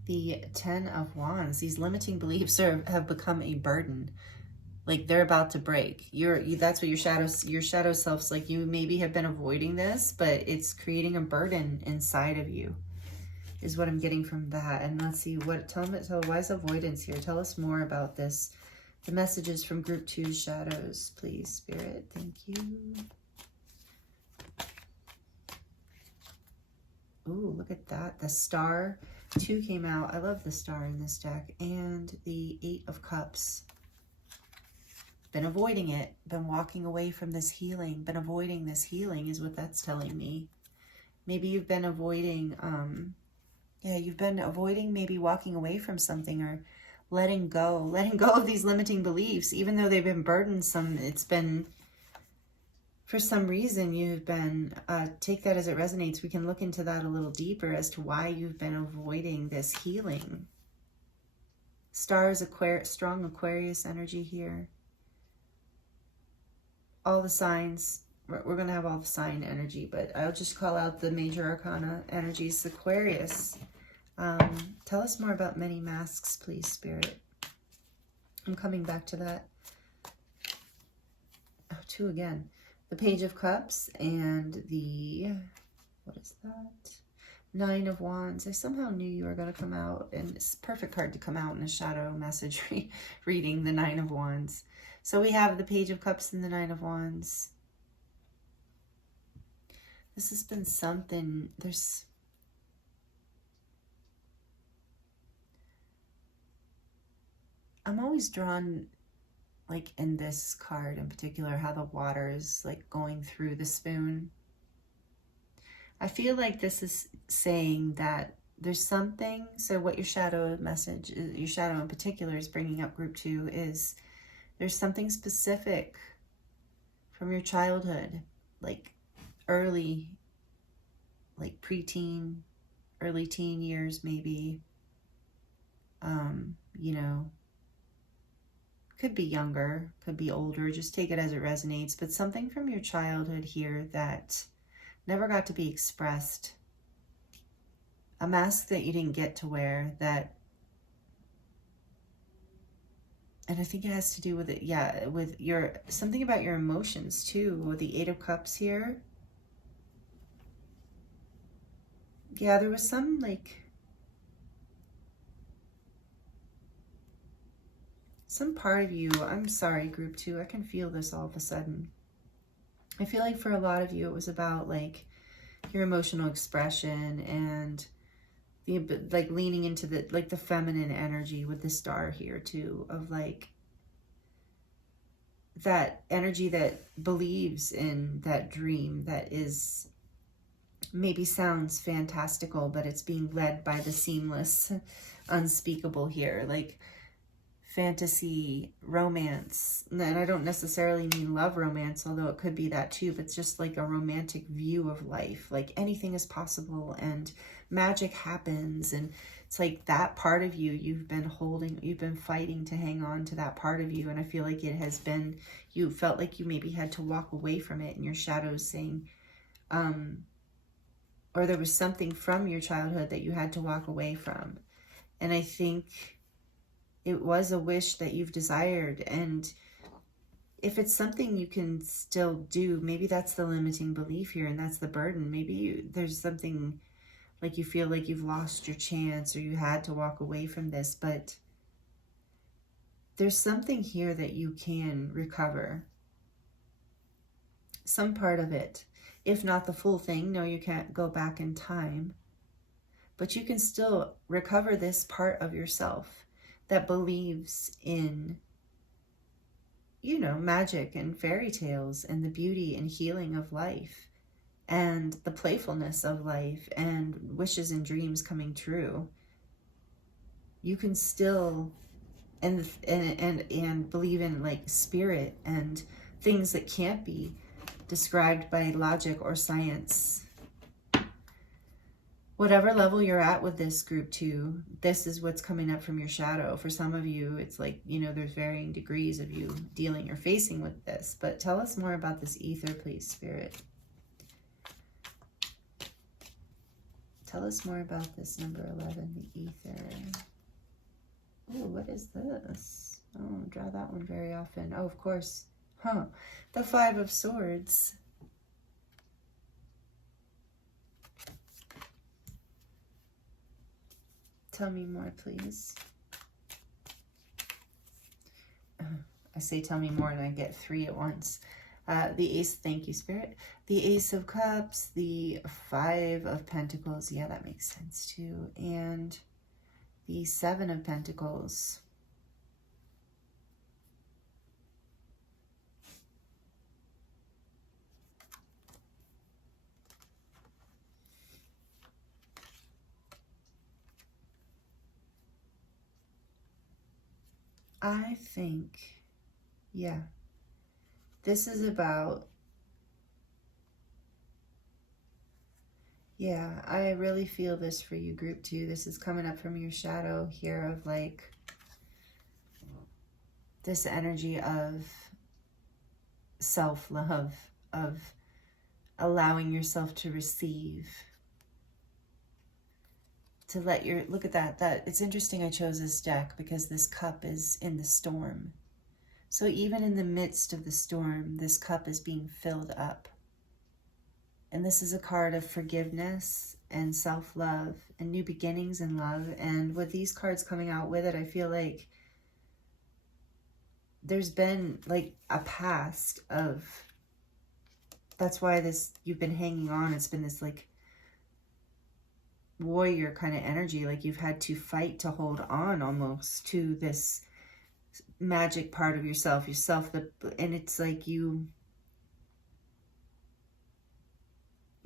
The 10 of Wands. These limiting beliefs have become a burden. Like they're about to break. That's what your shadow self's like. You maybe have been avoiding this, but it's creating a burden inside of you, is what I'm getting from that. And let's see what, why is avoidance here? Tell us more about this. The messages from group 2 shadows, please, Spirit. Thank you. Ooh, look at that. The star 2 came out. I love the star in this deck. And the 8 of Cups. Been avoiding it. Been walking away from this healing. Been avoiding this healing is what that's telling me. Maybe you've been avoiding, you've been avoiding maybe walking away from something or letting go of these limiting beliefs, even though they've been burdensome. It's been, for some reason, you've been, take that as it resonates. We can look into that a little deeper as to why you've been avoiding this healing. Stars, strong Aquarius energy here. All the signs, we're going to have all the sign energy, but I'll just call out the major arcana energies. Aquarius. Tell us more about many masks, please, Spirit. I'm coming back to that. Oh, 2 again. The Page of Cups and the, what is that? 9 of Wands. I somehow knew you were going to come out, and it's a perfect card to come out in a shadow message reading, the 9 of Wands. So we have the Page of Cups and the 9 of Wands. This has been something, I'm always drawn, like in this card in particular, how the water is like going through the spoon. I feel like this is saying that there's something, so what your shadow message, your shadow in particular is bringing up group 2 is there's something specific from your childhood, like early, like preteen, early teen years maybe, you know, could be younger, could be older, just take it as it resonates, but something from your childhood here that never got to be expressed. A mask that you didn't get to wear that, and I think it has to do with it, yeah, with your, something about your emotions too, with the 8 of Cups here. Yeah, there was some like, some part of you, I'm sorry, group 2, I can feel this all of a sudden. I feel like for a lot of you, it was about like your emotional expression and the, like leaning into the, like the feminine energy with the star here too, of like that energy that believes in that dream that is, maybe sounds fantastical, but it's being led by the seamless, unspeakable here, like fantasy, romance. And I don't necessarily mean love romance, although it could be that too, but it's just like a romantic view of life, like anything is possible and magic happens. And it's like that part of you, you've been holding, you've been fighting to hang on to that part of you. And I feel like it has been, you felt like you maybe had to walk away from it, and your shadow's saying, or there was something from your childhood that you had to walk away from. And I think it was a wish that you've desired. And if it's something you can still do, maybe that's the limiting belief here, and that's the burden. Maybe there's something like you feel like you've lost your chance, or you had to walk away from this, but there's something here that you can recover. Some part of it, if not the full thing. No, you can't go back in time, but you can still recover this part of yourself that believes in, you know, magic and fairy tales and the beauty and healing of life and the playfulness of life and wishes and dreams coming true. You can still and believe in like spirit and things that can't be described by logic or science. Whatever level you're at with this group 2, this is what's coming up from your shadow. For some of you, it's like, you know, there's varying degrees of you dealing or facing with this. But tell us more about this ether, please, Spirit. Tell us more about this number 11, the ether. Oh, what is this? Oh, I don't draw that one very often. Oh, of course. Huh. The 5 of Swords. Tell me more, please. I say tell me more and I get 3 at once. The Ace, thank you, Spirit. The Ace of Cups, the 5 of Pentacles. Yeah, that makes sense too. And the 7 of Pentacles. I think, yeah, this is about, yeah, I really feel this for you, group 2. This is coming up from your shadow here of like this energy of self-love, of allowing yourself to receive, to let your, look at that, it's interesting I chose this deck because this cup is in the storm. So even in the midst of the storm, this cup is being filled up. And this is a card of forgiveness and self-love and new beginnings in love. And with these cards coming out with it, I feel like there's been like a past of, that's why this, you've been hanging on. It's been this like warrior kind of energy, like you've had to fight to hold on almost to this magic part of yourself, and it's like your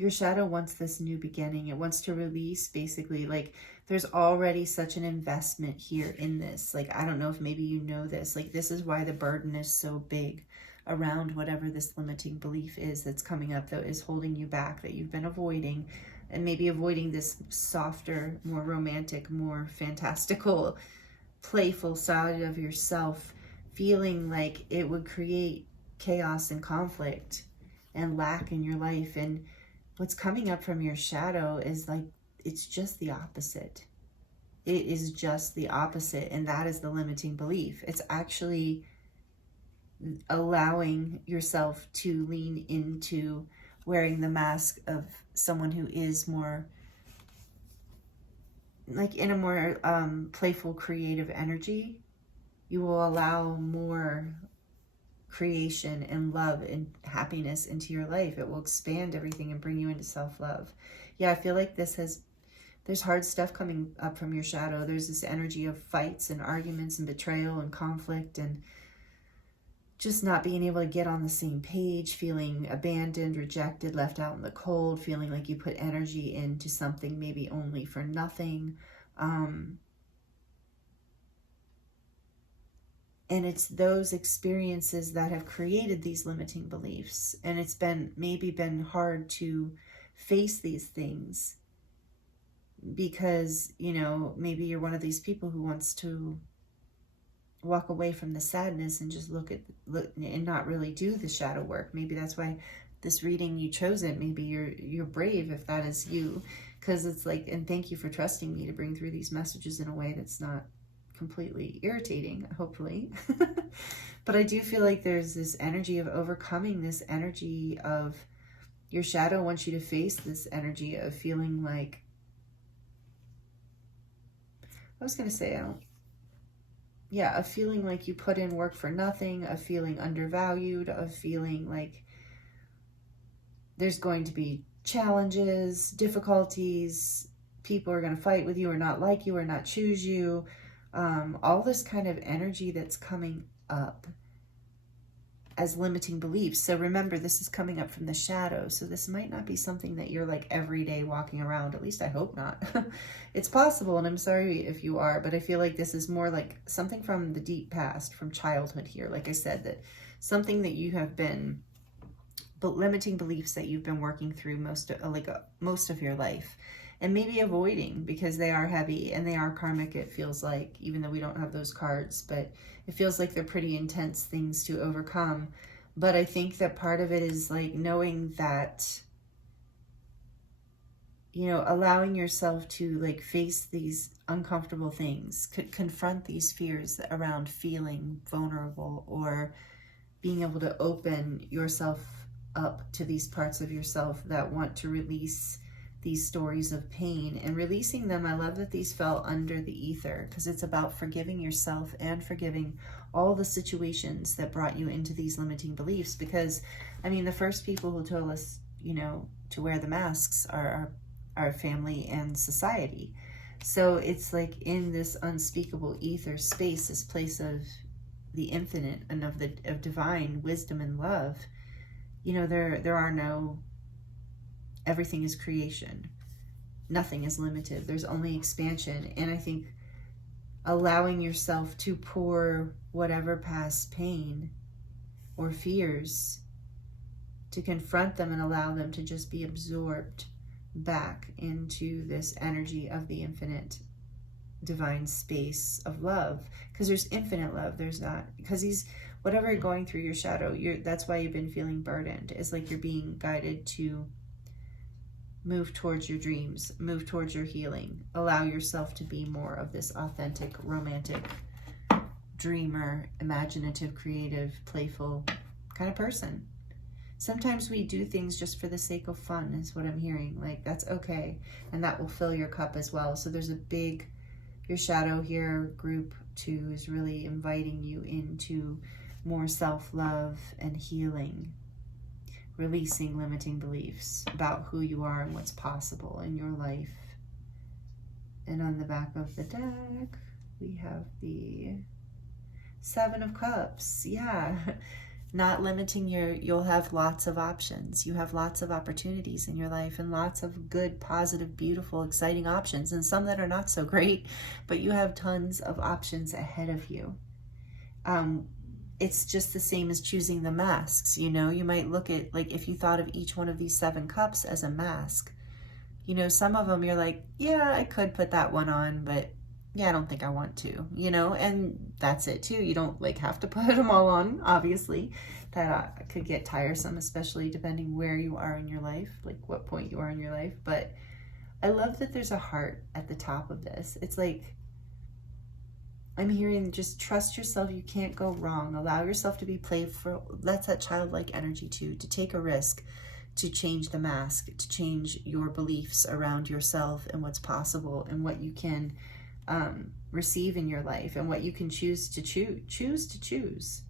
shadow wants this new beginning. It wants to release, basically, like there's already such an investment here in this. Like, I don't know if maybe you know this, like this is why the burden is so big around whatever this limiting belief is that's coming up, that is holding you back, that you've been avoiding. And maybe avoiding this softer, more romantic, more fantastical, playful side of yourself, feeling like it would create chaos and conflict and lack in your life. And what's coming up from your shadow is like, it's just the opposite. It is just the opposite. And that is the limiting belief. It's actually allowing yourself to lean into wearing the mask of someone who is more like in a more playful, creative energy. You will allow more creation and love and happiness into your life. It will expand everything and bring you into self-love. Yeah, I feel like there's hard stuff coming up from your shadow. There's this energy of fights and arguments and betrayal and conflict and just not being able to get on the same page, feeling abandoned, rejected, left out in the cold, feeling like you put energy into something maybe only for nothing. And it's those experiences that have created these limiting beliefs. And it's maybe been hard to face these things because, you know, maybe you're one of these people who wants to walk away from the sadness and just look and not really do the shadow work. Maybe that's why this reading, you chose it. Maybe you're brave if that is you. because it's like, and thank you for trusting me to bring through these messages in a way that's not completely irritating, hopefully. But I do feel like there's this energy of overcoming, this energy of your shadow wants you to face this energy of feeling like, I was going to say, a feeling like you put in work for nothing, of feeling undervalued, of feeling like there's going to be challenges, difficulties, people are going to fight with you or not like you or not choose you. All this kind of energy that's coming up as limiting beliefs. So remember, this is coming up from the shadow. So this might not be something that you're like every day walking around. At least I hope not. It's possible, and I'm sorry if you are, but I feel like this is more like something from the deep past, from childhood here. Like I said, that something that you have been, but limiting beliefs that you've been working through most of your life, and maybe avoiding because they are heavy and they are karmic, it feels like, even though we don't have those cards, but it feels like they're pretty intense things to overcome. But I think that part of it is like knowing that, you know, allowing yourself to like face these uncomfortable things, could confront these fears around feeling vulnerable or being able to open yourself up to these parts of yourself that want to release these stories of pain and releasing them. I love that these fell under the ether because it's about forgiving yourself and forgiving all the situations that brought you into these limiting beliefs. Because, I mean, the first people who told us, you know, to wear the masks are our family and society. So it's like in this unspeakable ether space, this place of the infinite and of divine wisdom and love, you know, there are no, everything is creation. Nothing is limited. There's only expansion. And I think allowing yourself to pour whatever past pain or fears, to confront them and allow them to just be absorbed back into this energy of the infinite divine space of love. Because there's infinite love. There's not, because whatever you're going through, your shadow, that's why you've been feeling burdened. It's like you're being guided to move towards your dreams, move towards your healing. Allow yourself to be more of this authentic, romantic, dreamer, imaginative, creative, playful kind of person. Sometimes we do things just for the sake of fun, is what I'm hearing. Like, that's okay. And that will fill your cup as well. So there's your shadow here, group 2, is really inviting you into more self-love and healing. Releasing limiting beliefs about who you are and what's possible in your life. And on the back of the deck, we have the 7 of Cups. Yeah, not limiting you'll have lots of options. You have lots of opportunities in your life and lots of good, positive, beautiful, exciting options, and some that are not so great, but you have tons of options ahead of you. It's just the same as choosing the masks, you know. You might look at, like, if you thought of each one of these 7 cups as a mask, you know, some of them you're like, yeah, I could put that one on, but yeah, I don't think I want to, you know, and that's it too. You don't like have to put them all on, obviously. That could get tiresome, especially depending where you are in your life, like what point you are in your life. But I love that there's a heart at the top of this. It's like, I'm hearing just trust yourself. You can't go wrong. Allow yourself to be playful. That's that childlike energy too, to take a risk, to change the mask, to change your beliefs around yourself and what's possible and what you can receive in your life and what you can choose to choose.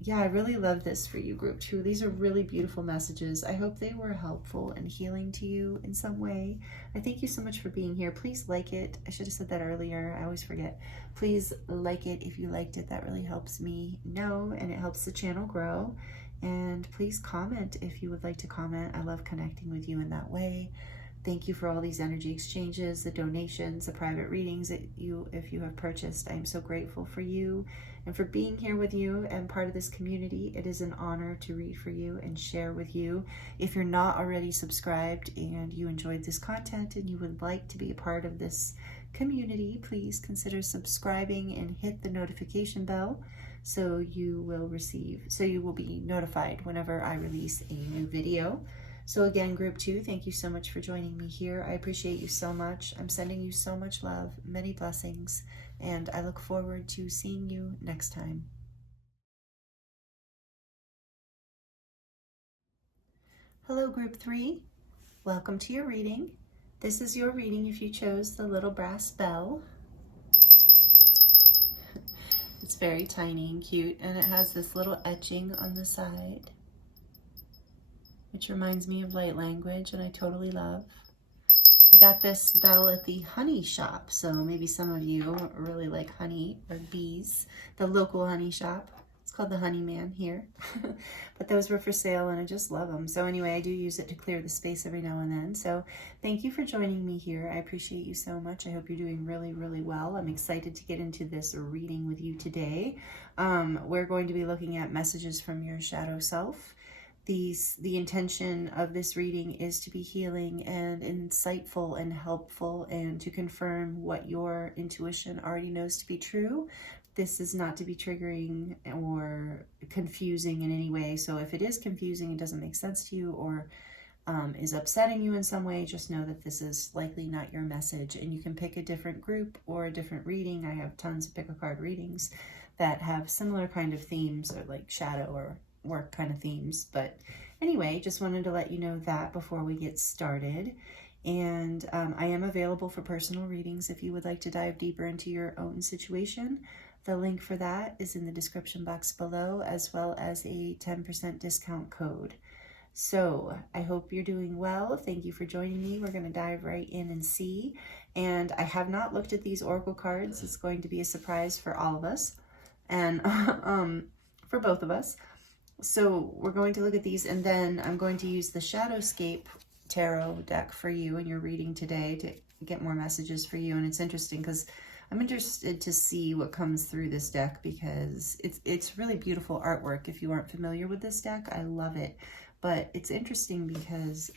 Yeah, I really love this for you, group 2. These are really beautiful messages. I hope they were helpful and healing to you in some way. I thank you so much for being here. Please like it. I should have said that earlier. I always forget. Please like it if you liked it. That really helps me know, and it helps the channel grow. And please comment if you would like to comment. I love connecting with you in that way. Thank you for all these energy exchanges, the donations, the private readings that if you have purchased. I am so grateful for you and for being here with you and part of this community. It is an honor to read for you and share with you. If you're not already subscribed and you enjoyed this content and you would like to be a part of this community, please consider subscribing and hit the notification bell so you will be notified whenever I release a new video. So again, group 2, thank you so much for joining me here. I appreciate you so much. I'm sending you so much love, many blessings, and I look forward to seeing you next time. Hello, group 3. Welcome to your reading. This is your reading if you chose the little brass bell. It's very tiny and cute, and it has this little etching on the side, which reminds me of light language, and I totally love. I got this bell at the honey shop, so maybe some of you really like honey or bees. The local honey shop. It's called the Honey Man here. But those were for sale, and I just love them. So anyway, I do use it to clear the space every now and then. So thank you for joining me here. I appreciate you so much. I hope you're doing really, really well. I'm excited to get into this reading with you today. We're going to be looking at messages from your shadow self. The intention of this reading is to be healing and insightful and helpful, and to confirm what your intuition already knows to be true. This is not to be triggering or confusing in any way. So if it is confusing, it doesn't make sense to you, or is upsetting you in some way, just know that this is likely not your message, and you can pick a different group or a different reading. I have tons of pick-a-card readings that have similar kind of themes, or like shadow or work kind of themes. But anyway, just wanted to let you know that before we get started. And I am available for personal readings if you would like to dive deeper into your own situation. The link for that is in the description box below, as well as a 10% discount code. So I hope you're doing well. Thank you for joining me. We're going to dive right in and see. And I have not looked at these oracle cards. It's going to be a surprise for all of us, and for both of us. So we're going to look at these, and then I'm going to use the Shadowscape Tarot deck for you in your reading today to get more messages for you. And it's interesting because I'm interested to see what comes through this deck, because it's really beautiful artwork. If you aren't familiar with this deck, I love it. But it's interesting because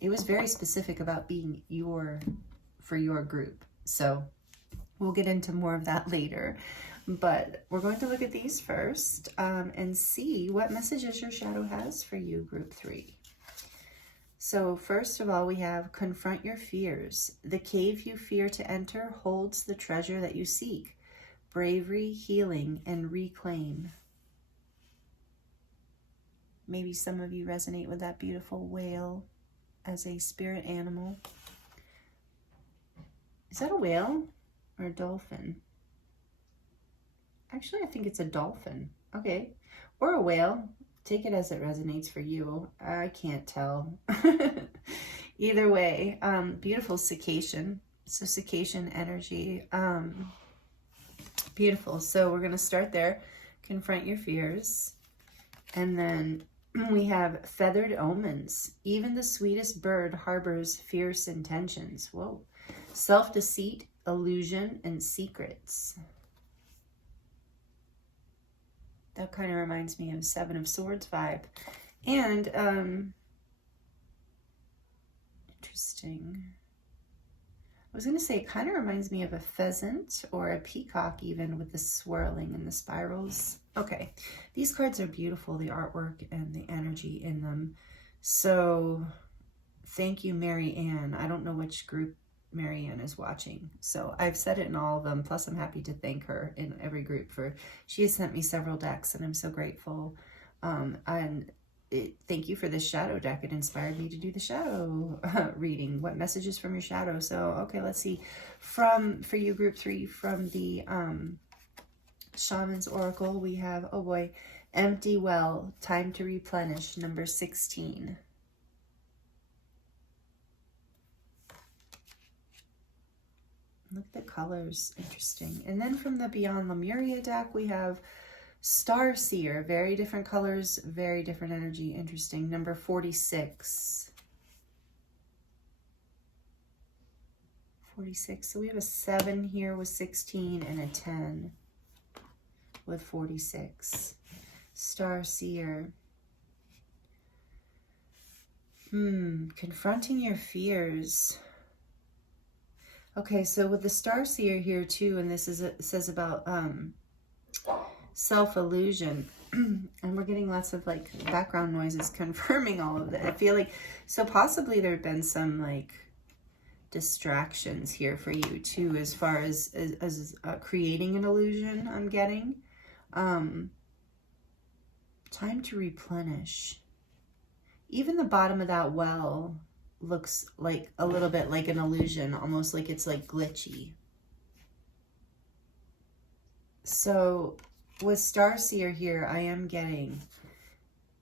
it was very specific about being for your group. So we'll get into more of that later. But we're going to look at these first and see what messages your shadow has for you, group 3. So first of all, we have confront your fears. The cave you fear to enter holds the treasure that you seek. Bravery, healing, and reclaim. Maybe some of you resonate with that beautiful whale as a spirit animal. Is that a whale or a dolphin? Actually, I think it's a dolphin. Okay. Or a whale. Take it as it resonates for you. I can't tell. Either way, beautiful cetacean. So cetacean energy. Beautiful. So we're going to start there. Confront your fears. And then we have feathered omens. Even the sweetest bird harbors fierce intentions. Whoa. Self-deceit, illusion, and secrets. That kind of reminds me of Seven of Swords vibe. And, interesting. I was going to say it kind of reminds me of a pheasant or a peacock even, with the swirling and the spirals. Okay, these cards are beautiful, the artwork and the energy in them. So thank you, Mary Ann. I don't know which group Mary Ann is watching, so I've said it in all of them. Plus I'm happy to thank her in every group she has sent me several decks, and I'm so grateful. Thank you for this shadow deck. It inspired me to do the shadow reading. What messages from your shadow? So okay, let's see. For you, group 3, from the Shaman's Oracle, we have, oh boy, empty well, time to replenish, number 16. Look at the colors, interesting. And then from the Beyond Lemuria deck, we have Starseer, very different colors, very different energy, interesting, number 46. 46, so we have a 7 here with 16 and a 10 with 46. Starseer. Confronting your fears. Okay, so with the Starseer here too, and this is says about self-illusion. And we're getting lots of like background noises confirming all of that. I feel like, so possibly there have been some like distractions here for you too, as far as creating an illusion. I'm getting time to replenish. Even the bottom of that well looks like a little bit like an illusion, almost like it's like glitchy. So with Starseer here, I am getting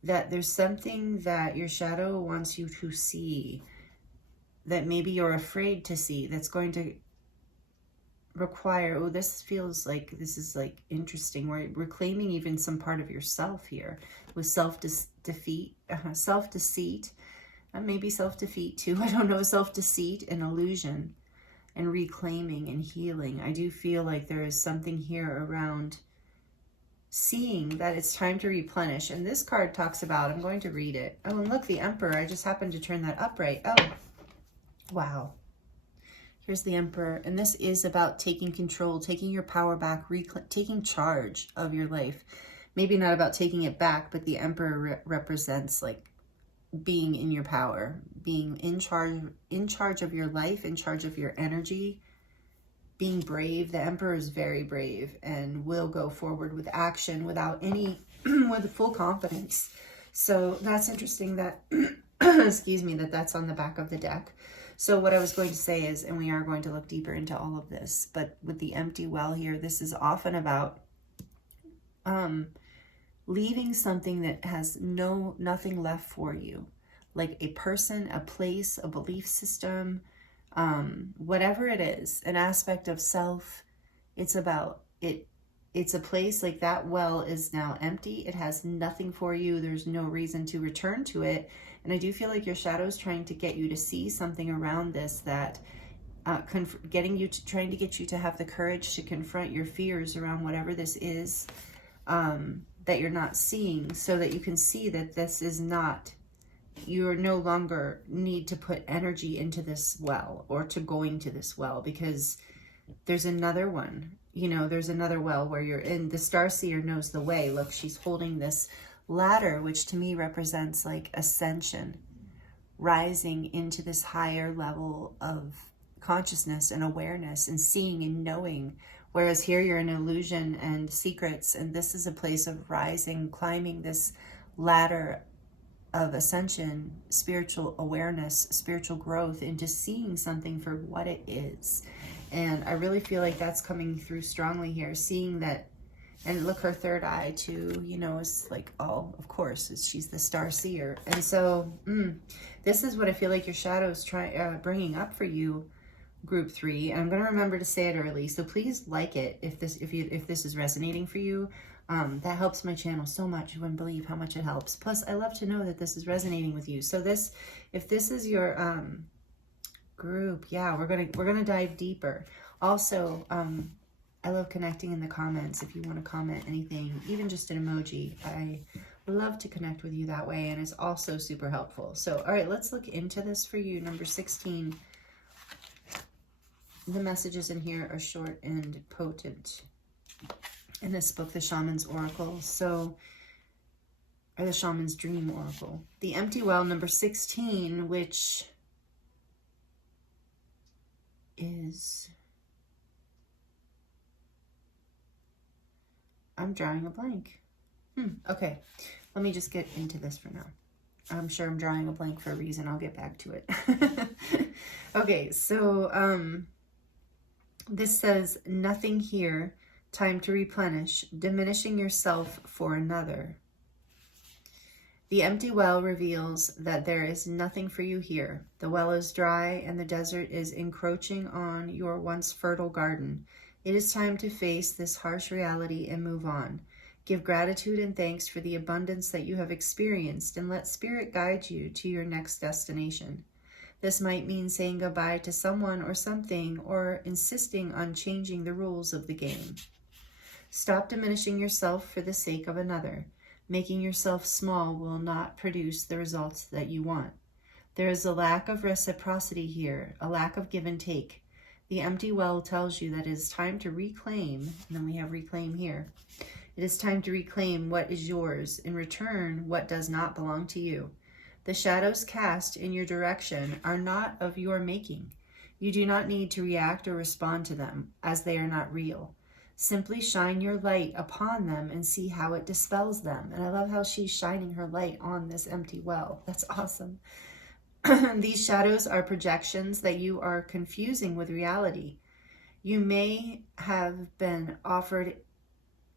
that there's something that your shadow wants you to see, that maybe you're afraid to see, that's going to require, oh, this feels like, this is like interesting. We're reclaiming even some part of yourself here with self-deceit, maybe self-defeat too. I don't know, self-deceit and illusion and reclaiming and healing. I do feel like there is something here around seeing that it's time to replenish. And this card talks about, I'm going to read it. Oh, and look, the Emperor. I just happened to turn that upright. Oh, wow. Here's the Emperor. And this is about taking control, taking your power back, taking charge of your life. Maybe not about taking it back, but the Emperor represents like being in your power, being in charge of your life, in charge of your energy, being brave. The Emperor is very brave and will go forward with action without any, with full confidence. So that's interesting that, excuse me, that's on the back of the deck. So what I was going to say is, and we are going to look deeper into all of this, but with the empty well here, this is often about leaving something that has nothing left for you, like a person, a place, a belief system, whatever it is, an aspect of self. It's about it. It's a place like that well is now empty. It has nothing for you. There's no reason to return to it. And I do feel like your shadow is trying to get you to see something around this, that trying to get you to have the courage to confront your fears around whatever this is that you're not seeing, so that you can see that this is not, you are no longer need to put energy into this well or to going to this well, because there's another one, you know, there's another well where you're in. The Starseer knows the way. Look, she's holding this ladder, which to me represents like ascension, rising into this higher level of consciousness and awareness and seeing and knowing. Whereas here you're in illusion and secrets, and this is a place of rising, climbing this ladder of ascension, spiritual awareness, spiritual growth, into seeing something for what it is. And I really feel like that's coming through strongly here, seeing that. And look, her third eye too, you know, is like, oh, of course, she's the Starseer. And so this is what I feel like your shadow is bringing up for you, group 3. And I'm going to remember to say it early, so please like it if this is resonating for you. That helps my channel so much. You wouldn't believe how much it helps. Plus, I love to know that this is resonating with you. So if this is your group, yeah, we're gonna dive deeper. Also, I love connecting in the comments. If you want to comment anything, even just an emoji, I love to connect with you that way, and it's also super helpful. So, all right, let's look into this for you. Number 16. The messages in here are short and potent. In this book, The Shaman's Oracle, or The Shaman's Dream Oracle. The Empty Well, number 16, which is, I'm drawing a blank. Okay, let me just get into this for now. I'm sure I'm drawing a blank for a reason. I'll get back to it. Okay, so this says, nothing here, time to replenish, diminishing yourself for another. The empty well reveals that there is nothing for you here. The well is dry and the desert is encroaching on your once fertile garden. It is time to face this harsh reality and move on. Give gratitude and thanks for the abundance that you have experienced, and let spirit guide you to your next destination. This might mean saying goodbye to someone or something, or insisting on changing the rules of the game. Stop diminishing yourself for the sake of another. Making yourself small will not produce the results that you want. There is a lack of reciprocity here, a lack of give and take. The empty well tells you that it is time to reclaim, and then we have reclaim here. It is time to reclaim what is yours and return what does not belong to you. The shadows cast in your direction are not of your making. You do not need to react or respond to them, as they are not real. Simply shine your light upon them and see how it dispels them. And I love how she's shining her light on this empty well. That's awesome. These shadows are projections that you are confusing with reality. You may have been offered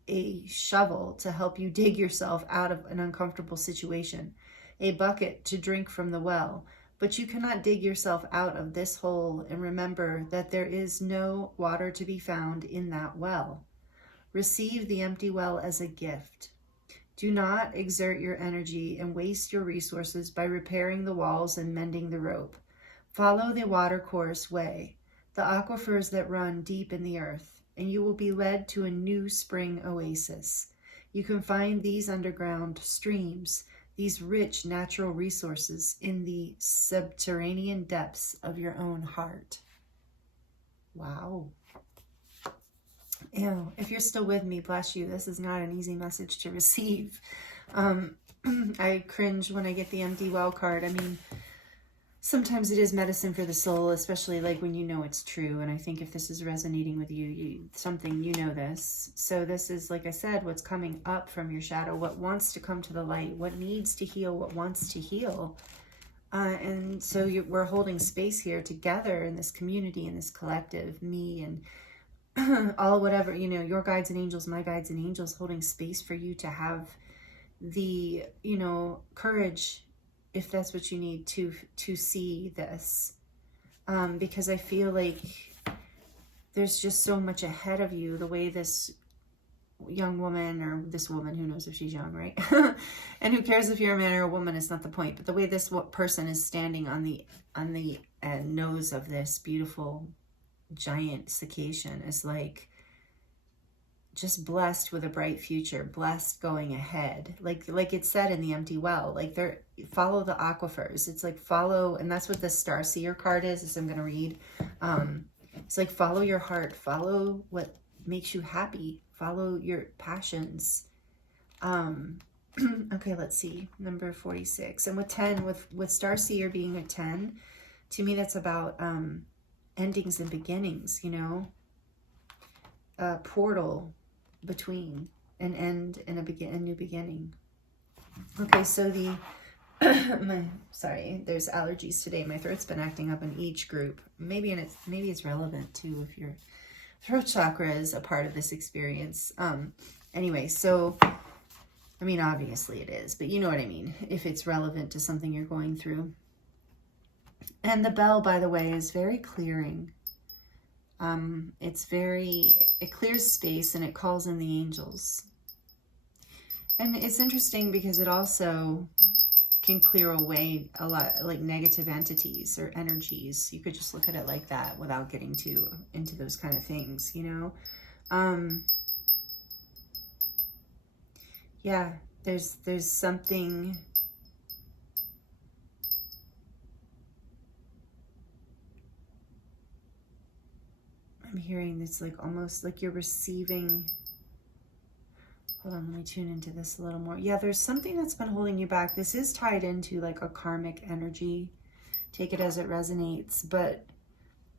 a shovel to help you dig yourself out of an uncomfortable situation, a bucket to drink from the well, but you cannot dig yourself out of this hole, and remember that there is no water to be found in that well. Receive the empty well as a gift. Do not exert your energy and waste your resources by repairing the walls and mending the rope. Follow the watercourse way, the aquifers that run deep in the earth, and you will be led to a new spring oasis. You can find these underground streams, these rich natural resources, in the subterranean depths of your own heart. Wow. Ew, if you're still with me, bless you. This is not an easy message to receive. I cringe when I get the empty well card. I mean, sometimes it is medicine for the soul, especially like when you know it's true. And I think if this is resonating with you, you know this. So this is, like I said, what's coming up from your shadow, what wants to come to the light, what needs to heal, what wants to heal. And so we're holding space here together in this community, in this collective, me and all whatever, your guides and angels, my guides and angels, holding space for you to have the, courage, if that's what you need, to see this. Because I feel like there's just so much ahead of you, the way this young woman, or this woman, who knows if she's young, right? And who cares if you're a man or a woman, it's not the point. But the way this person is standing on the nose of this beautiful giant cication is like just blessed with a bright future, blessed going ahead, like it said in the empty well, like follow the aquifers. It's like follow, and that's what the Star Seer card is I'm going to read. It's like follow your heart, follow what makes you happy, follow your passions. Okay, let's see, number 46. And with 10, with Star Seer being a 10, to me that's about endings and beginnings, a portal between an end and a new beginning. Okay, so sorry, there's allergies today. My throat's been acting up in each group. Maybe it's relevant too if your throat chakra is a part of this experience. Anyway, so I mean, obviously it is, but you know what I mean, if it's relevant to something you're going through. And the bell, by the way, is very clearing. It clears space and it calls in the angels. And it's interesting because it also can clear away a lot, like negative entities or energies. You could just look at it like that without getting into those kind of things, Yeah, there's something. I'm hearing this like almost like you're receiving. Hold on, let me tune into this a little more. Yeah, there's something that's been holding you back. This is tied into like a karmic energy. Take it as it resonates, but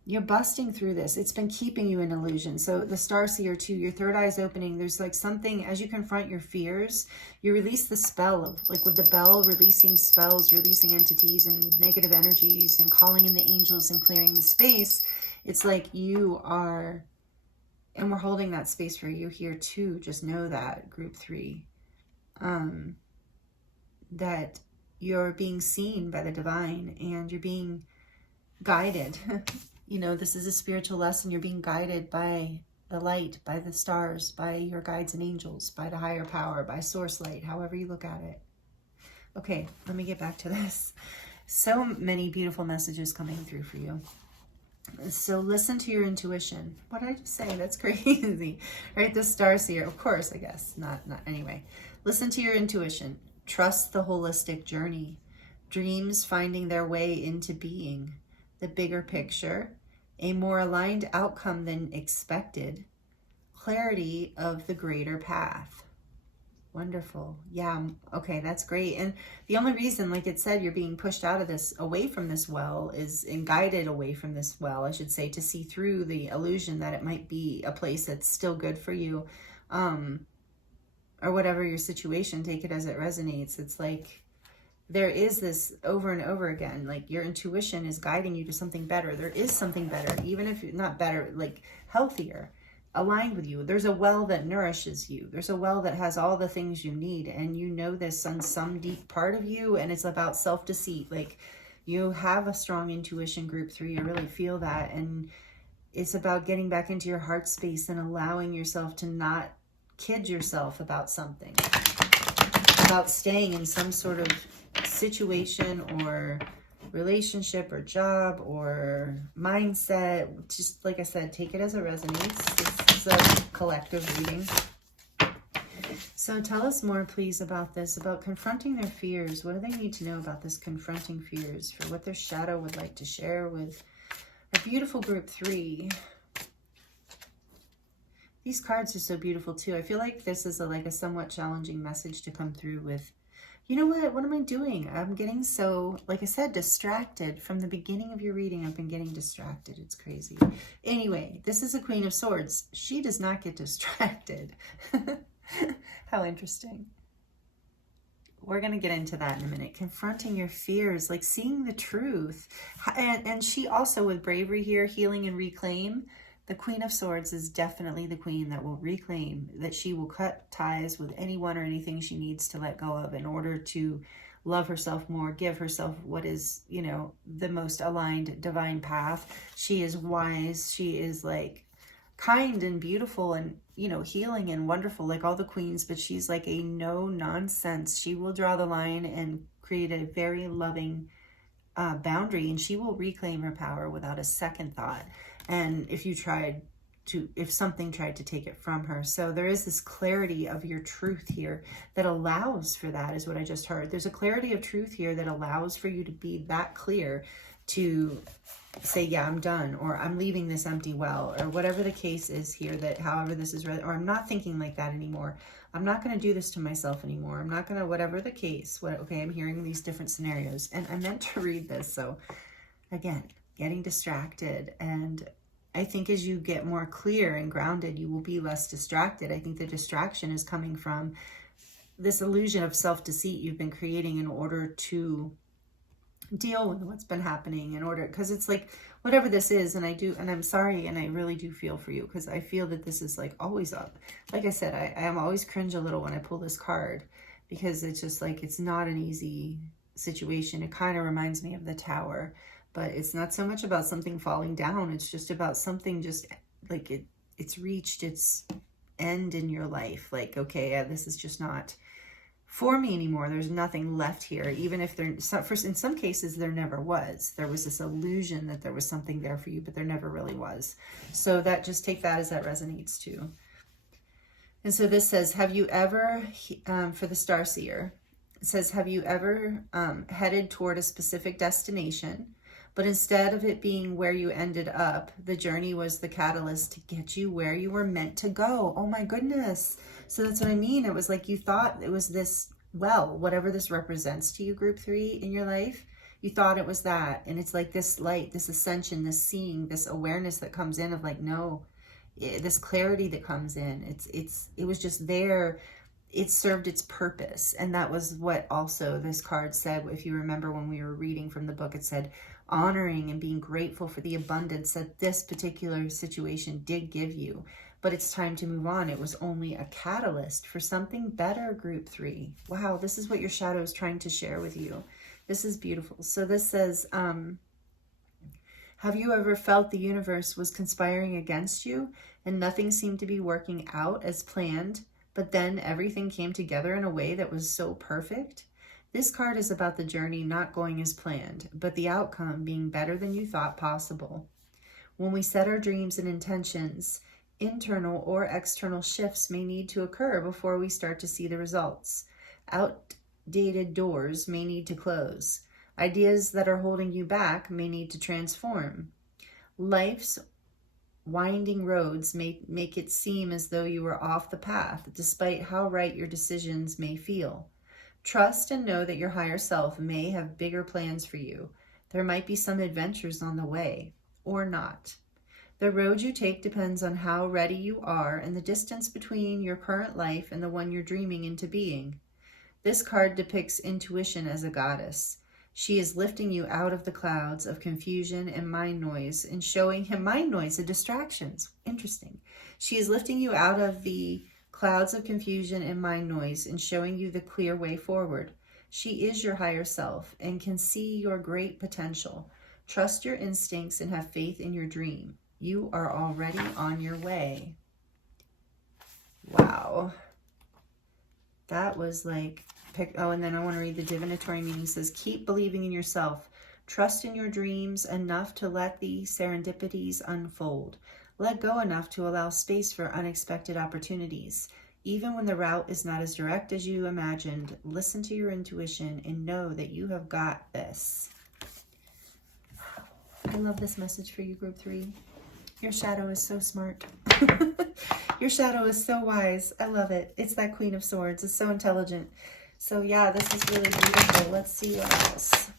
you're busting through this. It's been keeping you in illusion. So the Star Seer too, your third eye is opening. There's like something, as you confront your fears, you release the spell of, like with the bell, releasing spells, releasing entities and negative energies and calling in the angels and clearing the space. It's like you are, and we're holding that space for you here too. Just know that, group 3, that you're being seen by the divine and you're being guided. This is a spiritual lesson. You're being guided by the light, by the stars, by your guides and angels, by the higher power, by source light, however you look at it. Okay, let me get back to this. So many beautiful messages coming through for you. So listen to your intuition. What did I just say? That's crazy, right? The Star Seer, of course, I guess. Not anyway. Listen to your intuition. Trust the holistic journey. Dreams finding their way into being. The bigger picture. A more aligned outcome than expected. Clarity of the greater path. Wonderful. Yeah. Okay. That's great. And the only reason, like it said, you're being pushed out of this, away from this well is, and guided away from this well, I should say, to see through the illusion that it might be a place that's still good for you. Or whatever your situation, take it as it resonates. It's like there is this over and over again, like your intuition is guiding you to something better. There is something better, even if you're not better, like healthier, aligned with you. There's a well that nourishes you. There's a well that has all the things you need. And you know this on some deep part of you. And it's about self-deceit. Like you have a strong intuition, group 3. I really feel that. And it's about getting back into your heart space and allowing yourself to not kid yourself about something, about staying in some sort of situation or relationship or job or mindset. Just like I said, take it as it resonates. This is a collective reading. So tell us more, please, about this, about confronting their fears. What do they need to know about this confronting fears, for what their shadow would like to share with a beautiful group 3? These cards are so beautiful too. I feel like this is like a somewhat challenging message to come through with. You know what am I doing? I'm getting so, like I said, distracted. From the beginning of your reading, I've been getting distracted. It's crazy. Anyway, this is a Queen of Swords. She does not get distracted. How interesting. We're going to get into that in a minute. Confronting your fears, like seeing the truth. And she also, with bravery here, healing and reclaim. The Queen of Swords is definitely the queen that will reclaim, that she will cut ties with anyone or anything she needs to let go of in order to love herself more, give herself what is, you know, the most aligned divine path. She is wise. She is like kind and beautiful and, you know, healing and wonderful like all the queens, but she's like a no nonsense. She will draw the line and create a very loving boundary, and she will reclaim her power without a second thought. And if something tried to take it from her. So there is this clarity of your truth here that allows for that, is what I just heard. There's a clarity of truth here that allows for you to be that clear to say, yeah, I'm done, or I'm leaving this empty well, or whatever the case is here, that however this is read, or I'm not thinking like that anymore. I'm not going to do this to myself anymore. I'm not going to, whatever the case. Okay, I'm hearing these different scenarios, and I meant to read this. So again, getting distracted. And I think as you get more clear and grounded, you will be less distracted. I think the distraction is coming from this illusion of self-deceit you've been creating in order to deal with what's been happening, in order, because it's like, whatever this is, and I'm sorry, and I really do feel for you, because I feel that this is like always up. Like I said, I am always cringe a little when I pull this card, because it's just like, it's not an easy situation. It kind of reminds me of the Tower. But it's not so much about something falling down. It's just about something just like it's reached its end in your life. Like, okay, yeah, this is just not for me anymore. There's nothing left here. Even if in some cases there never was. There was this illusion that there was something there for you, but there never really was. So that, just take that as that resonates too. And so this says, have you ever, for the Starseer, it says, have you ever headed toward a specific destination, but instead of it being where you ended up, the journey was the catalyst to get you where you were meant to go? Oh my goodness. So that's what I mean. It was like you thought it was this, well, whatever this represents to you, group 3 in your life, you thought it was that. And it's like this light, this ascension, this seeing, this awareness that comes in of like, no, this clarity that comes in. It was just there. It served its purpose. And that was what also this card said. If you remember when we were reading from the book, it said, honoring and being grateful for the abundance that this particular situation did give you. But it's time to move on. It was only a catalyst for something better, group 3. Wow, this is what your shadow is trying to share with you. This is beautiful. So this says, have you ever felt the universe was conspiring against you and nothing seemed to be working out as planned, but then everything came together in a way that was so perfect? This card is about the journey not going as planned, but the outcome being better than you thought possible. When we set our dreams and intentions, internal or external shifts may need to occur before we start to see the results. Outdated doors may need to close. Ideas that are holding you back may need to transform. Life's winding roads may make it seem as though you are off the path, despite how right your decisions may feel. Trust and know that your higher self may have bigger plans for you. There might be some adventures on the way, or not. The road you take depends on how ready you are and the distance between your current life and the one you're dreaming into being. This card depicts intuition as a goddess. She is lifting you out of the clouds of confusion and mind noise and showing him mind noise and distractions. Interesting. She is lifting you out of the clouds of confusion and mind noise and showing you the clear way forward. She is your higher self and can see your great potential. Trust your instincts and have faith in your dream. You are already on your way. Wow. That was like, oh, and then I want to read the divinatory meaning. It says, keep believing in yourself. Trust in your dreams enough to let the serendipities unfold. Let go enough to allow space for unexpected opportunities. Even when the route is not as direct as you imagined, listen to your intuition and know that you have got this. I love this message for you, Group 3. Your shadow is so smart. Your shadow is so wise. I love it. It's that Queen of Swords. It's so intelligent. So yeah, this is really beautiful. Let's see what else.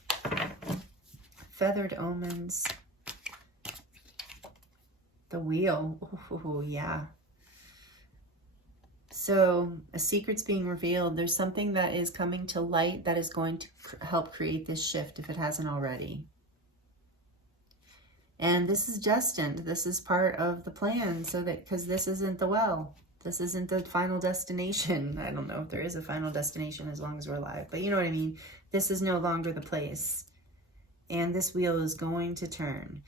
Feathered omens. The wheel. Oh, yeah. So a secret's being revealed. There's something that is coming to light that is going to help create this shift if it hasn't already. And this is destined. This is part of the plan, so that, because this isn't the well. This isn't the final destination. I don't know if there is a final destination as long as we're alive, but you know what I mean? This is no longer the place. And this wheel is going to turn.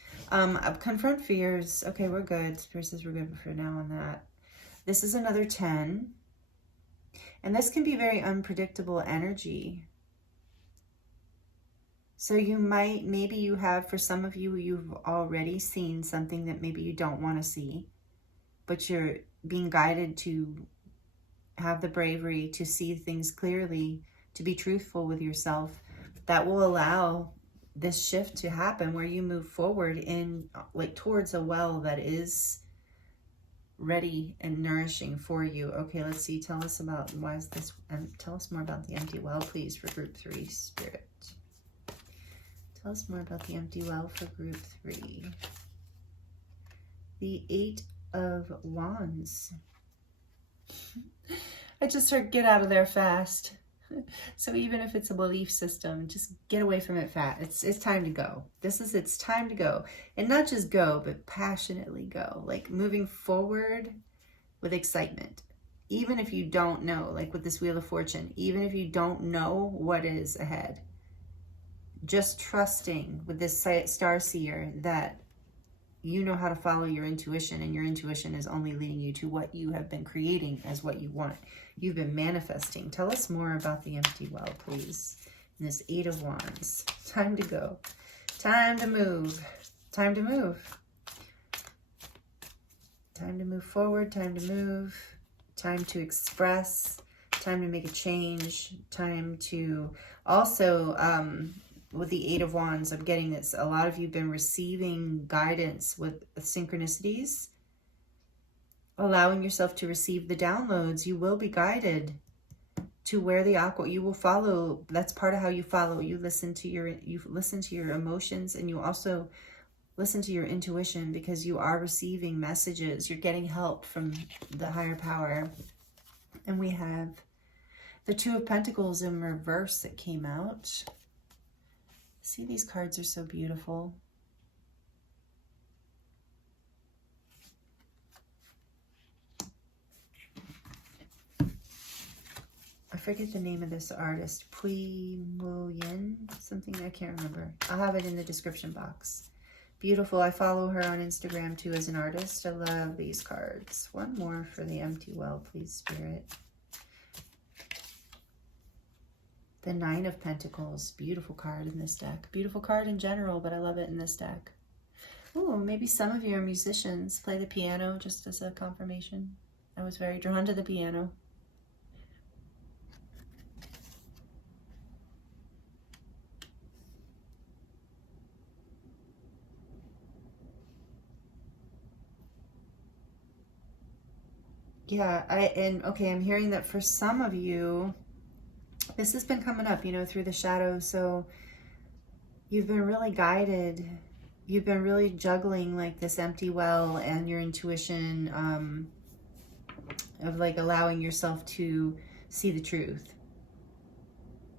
Confront fears. Okay, we're good. Spirit says we're good for now on that. This is another 10. And this can be very unpredictable energy. So you might, maybe you have, for some of you, you've already seen something that maybe you don't want to see, but you're being guided to have the bravery to see things clearly, to be truthful with yourself. That will allow this shift to happen where you move forward in, like, towards a well that is ready and nourishing for you. Okay, let's see. Tell us about, why is this, tell us more about the empty well, please, for Group 3, Spirit. Tell us more about the empty well for Group 3. The 8 of Wands. I just heard get out of there fast. So even if it's a belief system, just get away from it fast. It's time to go. It's time to go. And not just go, but passionately go. Like moving forward with excitement. Even if you don't know, like with this Wheel of Fortune, even if you don't know what is ahead. Just trusting with this star seer that you know how to follow your intuition, and your intuition is only leading you to what you have been creating as what you want. You've been manifesting. Tell us more about the empty well, please. And this 8 of Wands. Time to go. Time to move. Time to move. Time to move forward. Time to move. Time to express. Time to make a change. Time to also... with the 8 of Wands, I'm getting this. A lot of you have been receiving guidance with synchronicities, allowing yourself to receive the downloads. You will be guided to where the aqua, you will follow. That's part of how you follow. You listen to your emotions, and you also listen to your intuition, because you are receiving messages. You're getting help from the higher power. And we have the 2 of Pentacles in reverse that came out. See, these cards are so beautiful. I forget the name of this artist. Pui Mo Yin, something, I can't remember. I'll have it in the description box. Beautiful. I follow her on Instagram too as an artist. I love these cards. One more for the empty well, please, Spirit. The 9 of Pentacles, beautiful card in this deck. Beautiful card in general, but I love it in this deck. Oh, maybe some of you are musicians. Play the piano just as a confirmation. I was very drawn to the piano. Yeah, okay, I'm hearing that for some of you, this has been coming up, through the shadows. So you've been really guided. You've been really juggling like this empty well and your intuition, of like allowing yourself to see the truth.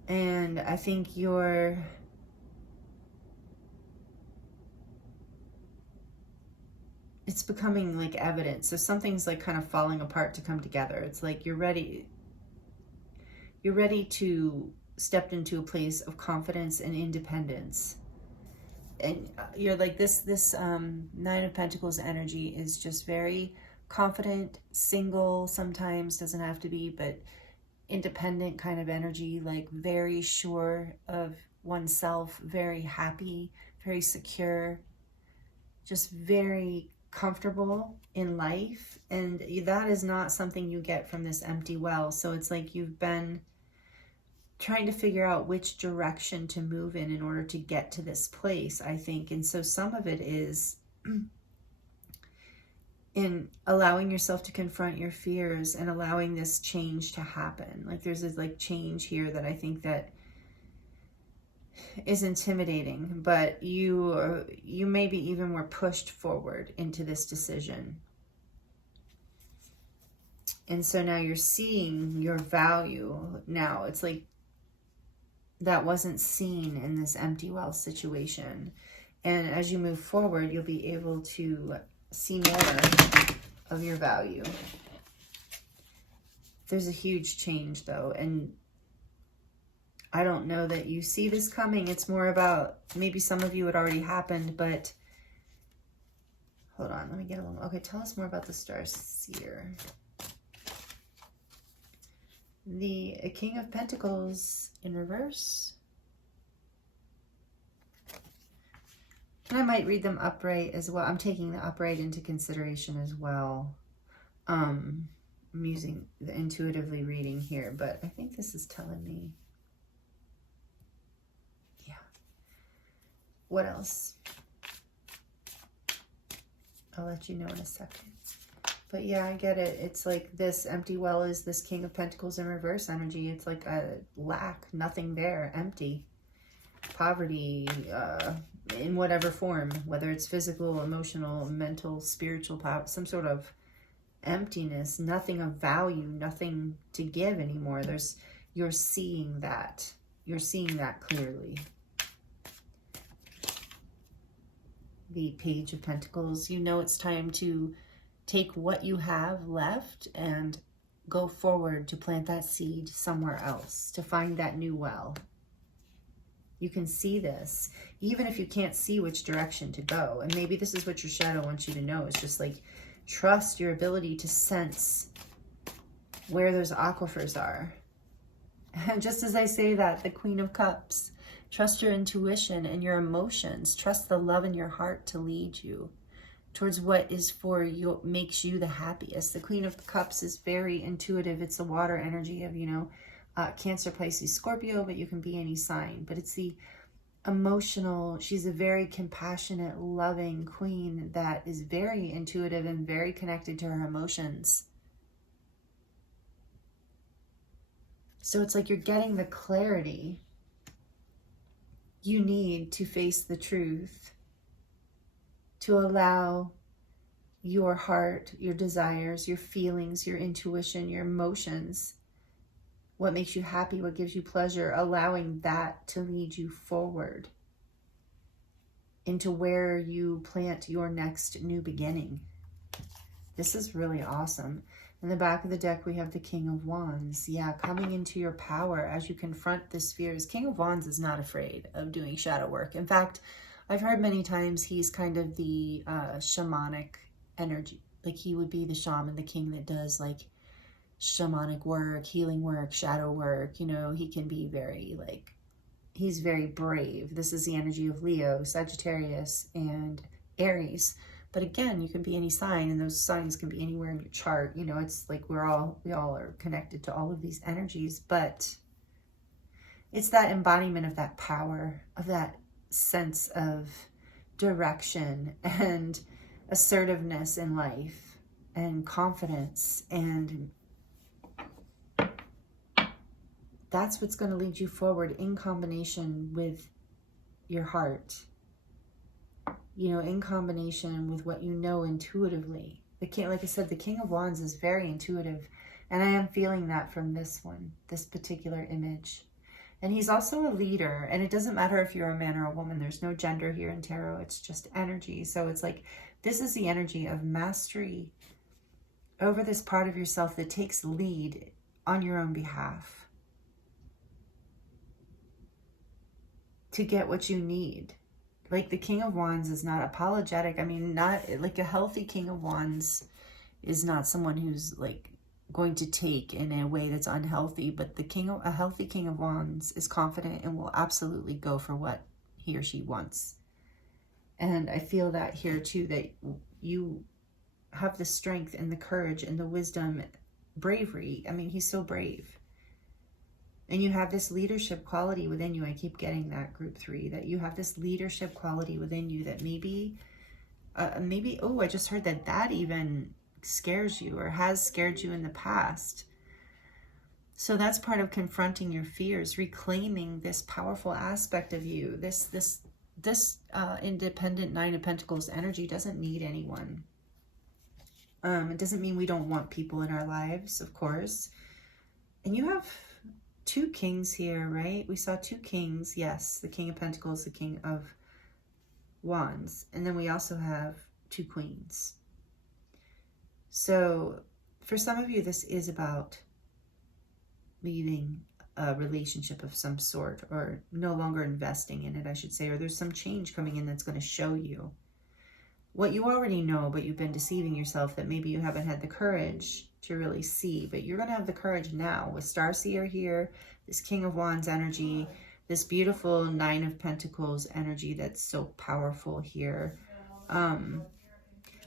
And I think it's becoming like evident. So something's like kind of falling apart to come together. It's like you're ready to step into a place of confidence and independence. And you're like this Nine of Pentacles energy is just very confident, single sometimes, doesn't have to be, but independent kind of energy, like very sure of oneself, very happy, very secure, just very comfortable in life. And that is not something you get from this empty well. So it's like you've been trying to figure out which direction to move in order to get to this place, I think. And so some of it is in allowing yourself to confront your fears and allowing this change to happen. Like there's this like change here that I think that is intimidating, but you maybe even were pushed forward into this decision. And so now you're seeing your value. Now it's like that wasn't seen in this empty well situation. And as you move forward, you'll be able to see more of your value. There's a huge change though, and I don't know that you see this coming. It's more about, maybe some of you it already happened, but hold on, let me get a little, okay, tell us more about the Star Seer. The King of Pentacles in reverse. And I might read them upright as well. I'm taking the upright into consideration as well. I'm using the intuitively reading here, but I think this is telling me, yeah. What else? I'll let you know in a second. But yeah, I get it. It's like this empty well is this King of Pentacles in reverse energy. It's like a lack, nothing there, empty. Poverty, in whatever form, whether it's physical, emotional, mental, spiritual power, some sort of emptiness, nothing of value, nothing to give anymore. You're seeing that. You're seeing that clearly. The Page of Pentacles, it's time to take what you have left and go forward to plant that seed somewhere else, to find that new well. You can see this, even if you can't see which direction to go. And maybe this is what your shadow wants you to know. It's just like, trust your ability to sense where those aquifers are. And just as I say that, the Queen of Cups, trust your intuition and your emotions. Trust the love in your heart to lead you towards what is for you, makes you the happiest. The Queen of Cups is very intuitive. It's the water energy of, Cancer, Pisces, Scorpio, but you can be any sign. But it's the emotional, she's a very compassionate, loving queen that is very intuitive and very connected to her emotions. So it's like you're getting the clarity you need to face the truth, to allow your heart, your desires, your feelings, your intuition, your emotions, what makes you happy, what gives you pleasure, allowing that to lead you forward into where you plant your next new beginning. This is really awesome. In the back of the deck, we have the King of Wands. Yeah, coming into your power as you confront the spheres. King of Wands is not afraid of doing shadow work. In fact, I've heard many times he's kind of the shamanic energy. Like he would be the shaman, the king that does like shamanic work, healing work, shadow work. He can be very he's very brave. This is the energy of Leo, Sagittarius, and Aries. But again, you can be any sign, and those signs can be anywhere in your chart. It's like we all are connected to all of these energies, but it's that embodiment of that power, of that sense of direction and assertiveness in life. and confidence, and that's what's going to lead you forward in combination with your heart, you know, in combination with what you know intuitively. The king, like I said, the King of Wands is very intuitive, and I am feeling that from this one, this particular image. And he's also a leader, and it doesn't matter if you're a man or a woman. There's no gender here in tarot. It's just energy. So it's like, this is the energy of mastery over this part of yourself that takes lead on your own behalf to get what you need. Like the King of Wands is not apologetic. I mean, not like a healthy King of Wands is not someone who's like going to take in a way that's unhealthy, but a healthy King of Wands is confident and will absolutely go for what he or she wants. And I feel that here too, that you have the strength and the courage and the wisdom, bravery. I mean, he's so brave. And you have this leadership quality within you. I keep getting that, group 3, that you have this leadership quality within you that maybe, oh, I just heard that even scares you or has scared you in the past. So that's part of confronting your fears, reclaiming this powerful aspect of you. This independent Nine of Pentacles energy doesn't need anyone. It doesn't mean we don't want people in our lives, of course. And you have 2 kings here, right? We saw 2 kings. Yes, the King of Pentacles, the King of Wands. And then we also have 2 queens. So for some of you, this is about leaving a relationship of some sort, or no longer investing in it, I should say, or there's some change coming in that's going to show you what you already know, but you've been deceiving yourself that maybe you haven't had the courage to really see. But you're going to have the courage now with Starseer here, this King of Wands energy, this beautiful Nine of Pentacles energy that's so powerful here.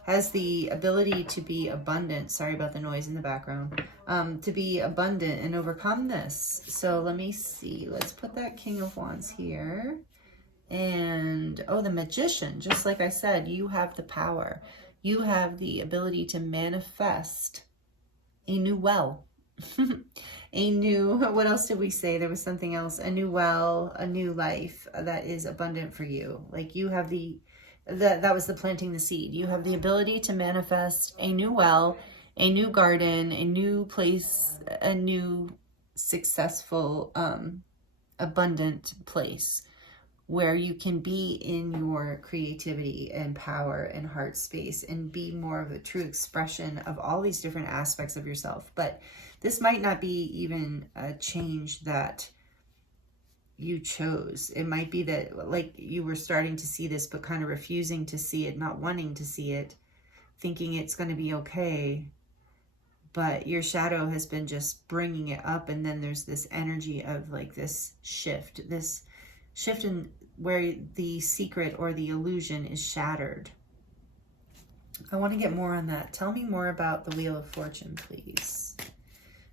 Has the ability to be abundant. Sorry about the noise in the background. To be abundant and overcome this. So let me see. Let's put that King of Wands here. And, oh, the Magician. Just like I said, you have the power. You have the ability to manifest a new well. A new, what else did we say? There was something else. A new well, a new life that is abundant for you. Like you have that was the planting the seed. You have the ability to manifest a new well, a new garden, a new place, a new successful, abundant place where you can be in your creativity and power and heart space and be more of a true expression of all these different aspects of yourself. But this might not be even a change that you chose. It might be that like you were starting to see this, but kind of refusing to see it, not wanting to see it, thinking it's going to be okay. But your shadow has been just bringing it up. And then there's this energy of like this shift in where the secret or the illusion is shattered. I want to get more on that. Tell me more about the Wheel of Fortune, please.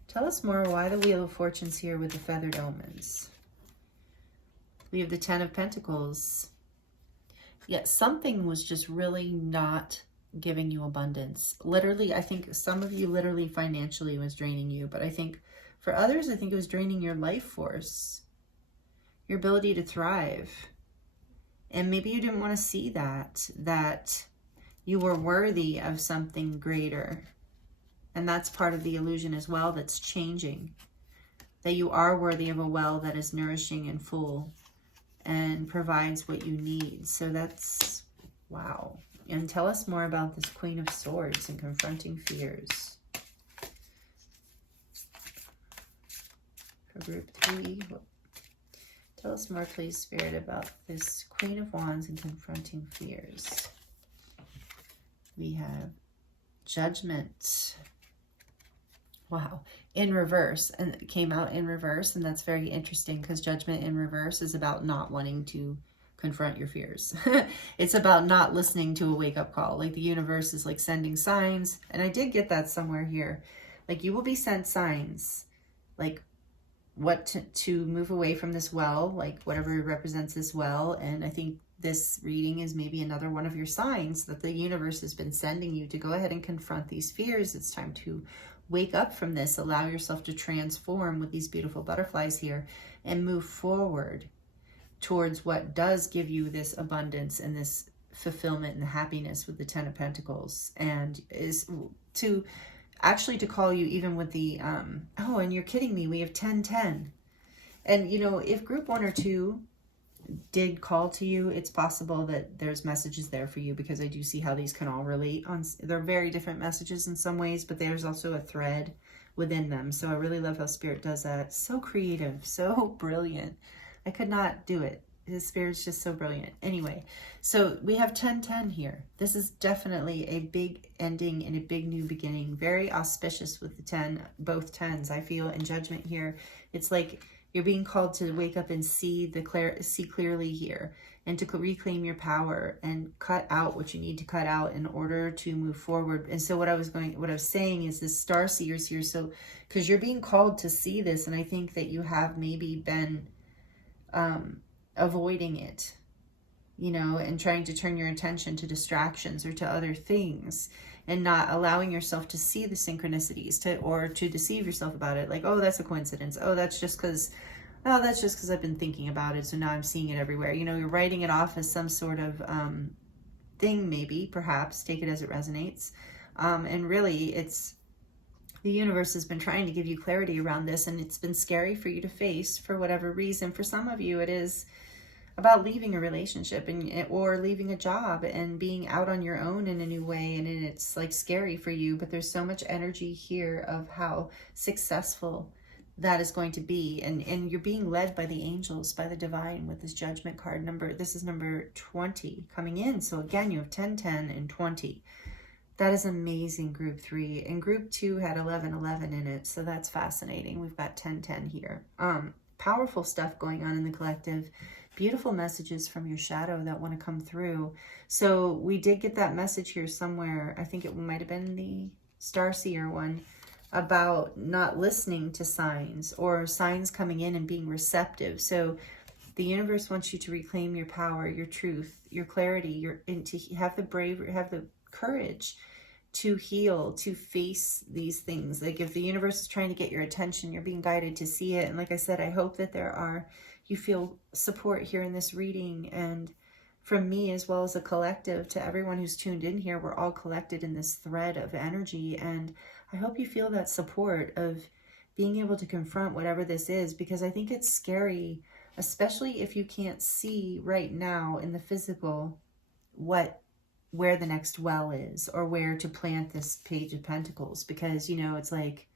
Tell us more why the Wheel of Fortune's here with the feathered omens. We have the 10 of Pentacles. Yeah, something was just really not giving you abundance. Literally, I think some of you literally financially was draining you, but I think for others, I think it was draining your life force, your ability to thrive. And maybe you didn't want to see that you were worthy of something greater. And that's part of the illusion as well that's changing. That you are worthy of a well that is nourishing and full and provides what you need. So that's, wow. And tell us more about this Queen of Swords and confronting fears. For group 3, tell us more, please, Spirit, about this Queen of Wands and confronting fears. We have Judgment. Wow, in reverse, and it came out in reverse, and that's very interesting because Judgment in reverse is about not wanting to confront your fears. It's about not listening to a wake-up call. Like the universe is like sending signs, and I did get that somewhere here. Like you will be sent signs, like what to move away from this well, like whatever represents this well. And I think this reading is maybe another one of your signs that the universe has been sending you to go ahead and confront these fears. It's time to wake up from this, allow yourself to transform with these beautiful butterflies here and move forward towards what does give you this abundance and this fulfillment and happiness with the Ten of Pentacles, and is to actually to call you even with the, oh, and you're kidding me, we have 10-10. And, you know, if group 1 or 2 did call to you, it's possible that there's messages there for you, because I do see how these can all relate on, they're very different messages in some ways, but there's also a thread within them. So I really love how Spirit does that. So creative, so brilliant. I could not do it. His Spirit's just so brilliant. Anyway, so we have 10-10 here. This is definitely a big ending and a big new beginning. Very auspicious with the 10, both 10s, I feel, in Judgment here. It's like you're being called to wake up and see clearly here, and to reclaim your power and cut out what you need to cut out in order to move forward. And so what I was saying is this star seers here. So, because you're being called to see this, and I think that you have maybe been avoiding it, you know, and trying to turn your attention to distractions or to other things, and not allowing yourself to see the synchronicities, or to deceive yourself about it. Like, oh, that's a coincidence. Oh, that's just because I've been thinking about it, so now I'm seeing it everywhere. You know, you're writing it off as some sort of thing, maybe, perhaps, take it as it resonates. And really, it's the universe has been trying to give you clarity around this, and it's been scary for you to face for whatever reason. For some of you, it is about leaving a relationship or leaving a job and being out on your own in a new way, and it's like scary for you, but there's so much energy here of how successful that is going to be, and you're being led by the angels, by the divine, with this Judgment card. This is number 20 coming in. So again, you have 10, 10, and 20. That is amazing, group 3. And group 2 had 11, 11 in it, so that's fascinating. We've got 10, 10 here. Powerful stuff going on in the collective. Beautiful messages from your shadow that want to come through. So we did get that message here somewhere. I think it might have been the Starseer one, about not listening to signs, or signs coming in and being receptive. So the universe wants you to reclaim your power, your truth, your clarity, and to have the bravery, have the courage to heal, to face these things. Like, if the universe is trying to get your attention, you're being guided to see it. And like I said, I hope that you feel support here in this reading, and from me as well as a collective, to everyone who's tuned in here. We're all collected in this thread of energy, and I hope you feel that support of being able to confront whatever this is, because I think it's scary, especially if you can't see right now in the physical where the next well is, or where to plant this Page of Pentacles, because, you know, it's like,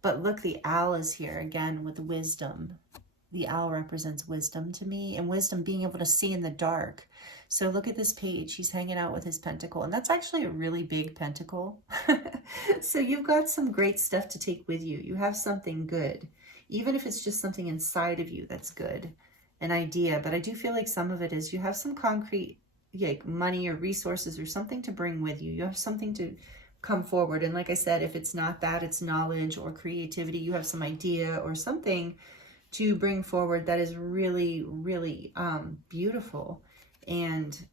but look, the owl is here again with wisdom. The owl represents wisdom to me, and wisdom, being able to see in the dark. So look at this page. He's hanging out with his pentacle, and that's actually a really big pentacle. So you've got some great stuff to take with you. You have something good, even if it's just something inside of you that's good, an idea. But I do feel like some of it is you have some concrete, like money or resources or something to bring with you. You have something to come forward. And like I said, if it's not that, it's knowledge or creativity. You have some idea or something to bring forward that is really, really beautiful, and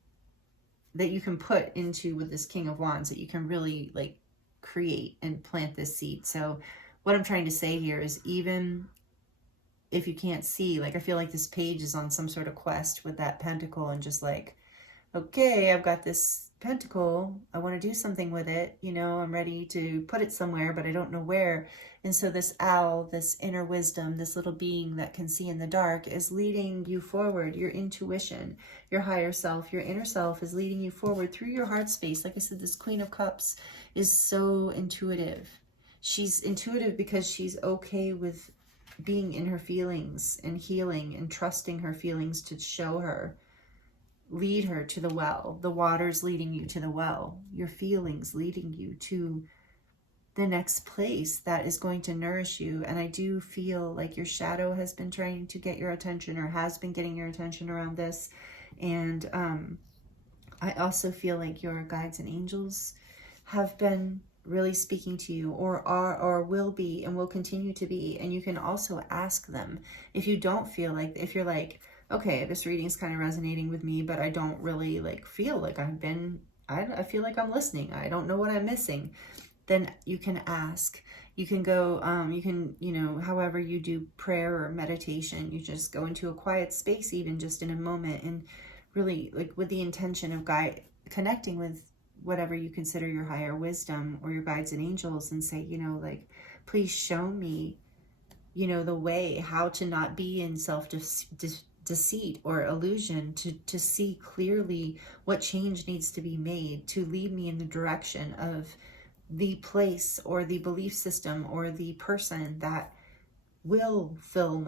that you can put into with this King of Wands, that you can really like create and plant this seed. So what I'm trying to say here is, even if you can't see, like, I feel like this page is on some sort of quest with that pentacle, and just like, okay, I've got this pentacle, I want to do something with it, you know, I'm ready to put it somewhere, but I don't know where. And so this owl, this inner wisdom, this little being that can see in the dark, is leading you forward. Your intuition, your higher self, your inner self is leading you forward through your heart space. Like I said, this Queen of Cups is so intuitive. She's intuitive because she's okay with being in her feelings and healing and trusting her feelings to show her, lead her to the well. The water's leading you to the well. Your feelings leading you to the next place that is going to nourish you. And I do feel like your shadow has been trying to get your attention, or has been getting your attention around this. And I also feel like your guides and angels have been really speaking to you, or are, or will be, and will continue to be. And you can also ask them if you don't feel like, if you're like, okay, this reading is kind of resonating with me, but I don't really like feel like I feel like I'm listening. I don't know what I'm missing. Then you can ask. You can go, you can, you know, however you do prayer or meditation, you just go into a quiet space, even just in a moment, and really like with the intention of connecting with whatever you consider your higher wisdom or your guides and angels, and say, you know, like, please show me, you know, the way, how to not be in self-deceit or illusion, to see clearly what change needs to be made, to lead me in the direction of the place or the belief system or the person that will fill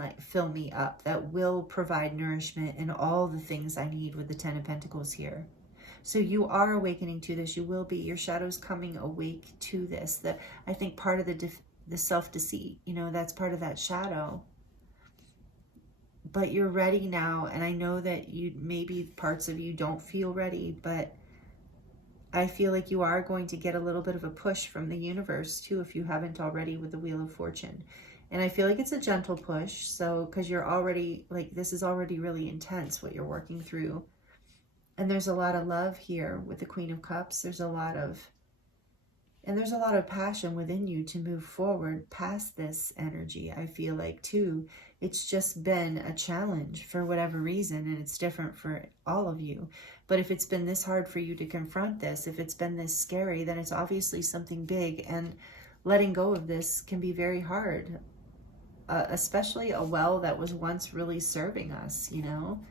me up, that will provide nourishment and all the things I need with the Ten of Pentacles here. So you are awakening to this. You will be. Your shadow's coming awake to this. That, I think, part of the self-deceit, you know, that's part of that shadow. But you're ready now, and I know that maybe parts of you don't feel ready, but I feel like you are going to get a little bit of a push from the universe too, if you haven't already, with the Wheel of Fortune. And I feel like it's a gentle push, so, because you're already, like, this is already really intense what you're working through. And there's a lot of love here with the Queen of Cups. There's a lot of passion within you to move forward past this energy, I feel like, too. It's just been a challenge for whatever reason, and it's different for all of you. But if it's been this hard for you to confront this, if it's been this scary, then it's obviously something big, and letting go of this can be very hard, especially a well that was once really serving us, you know?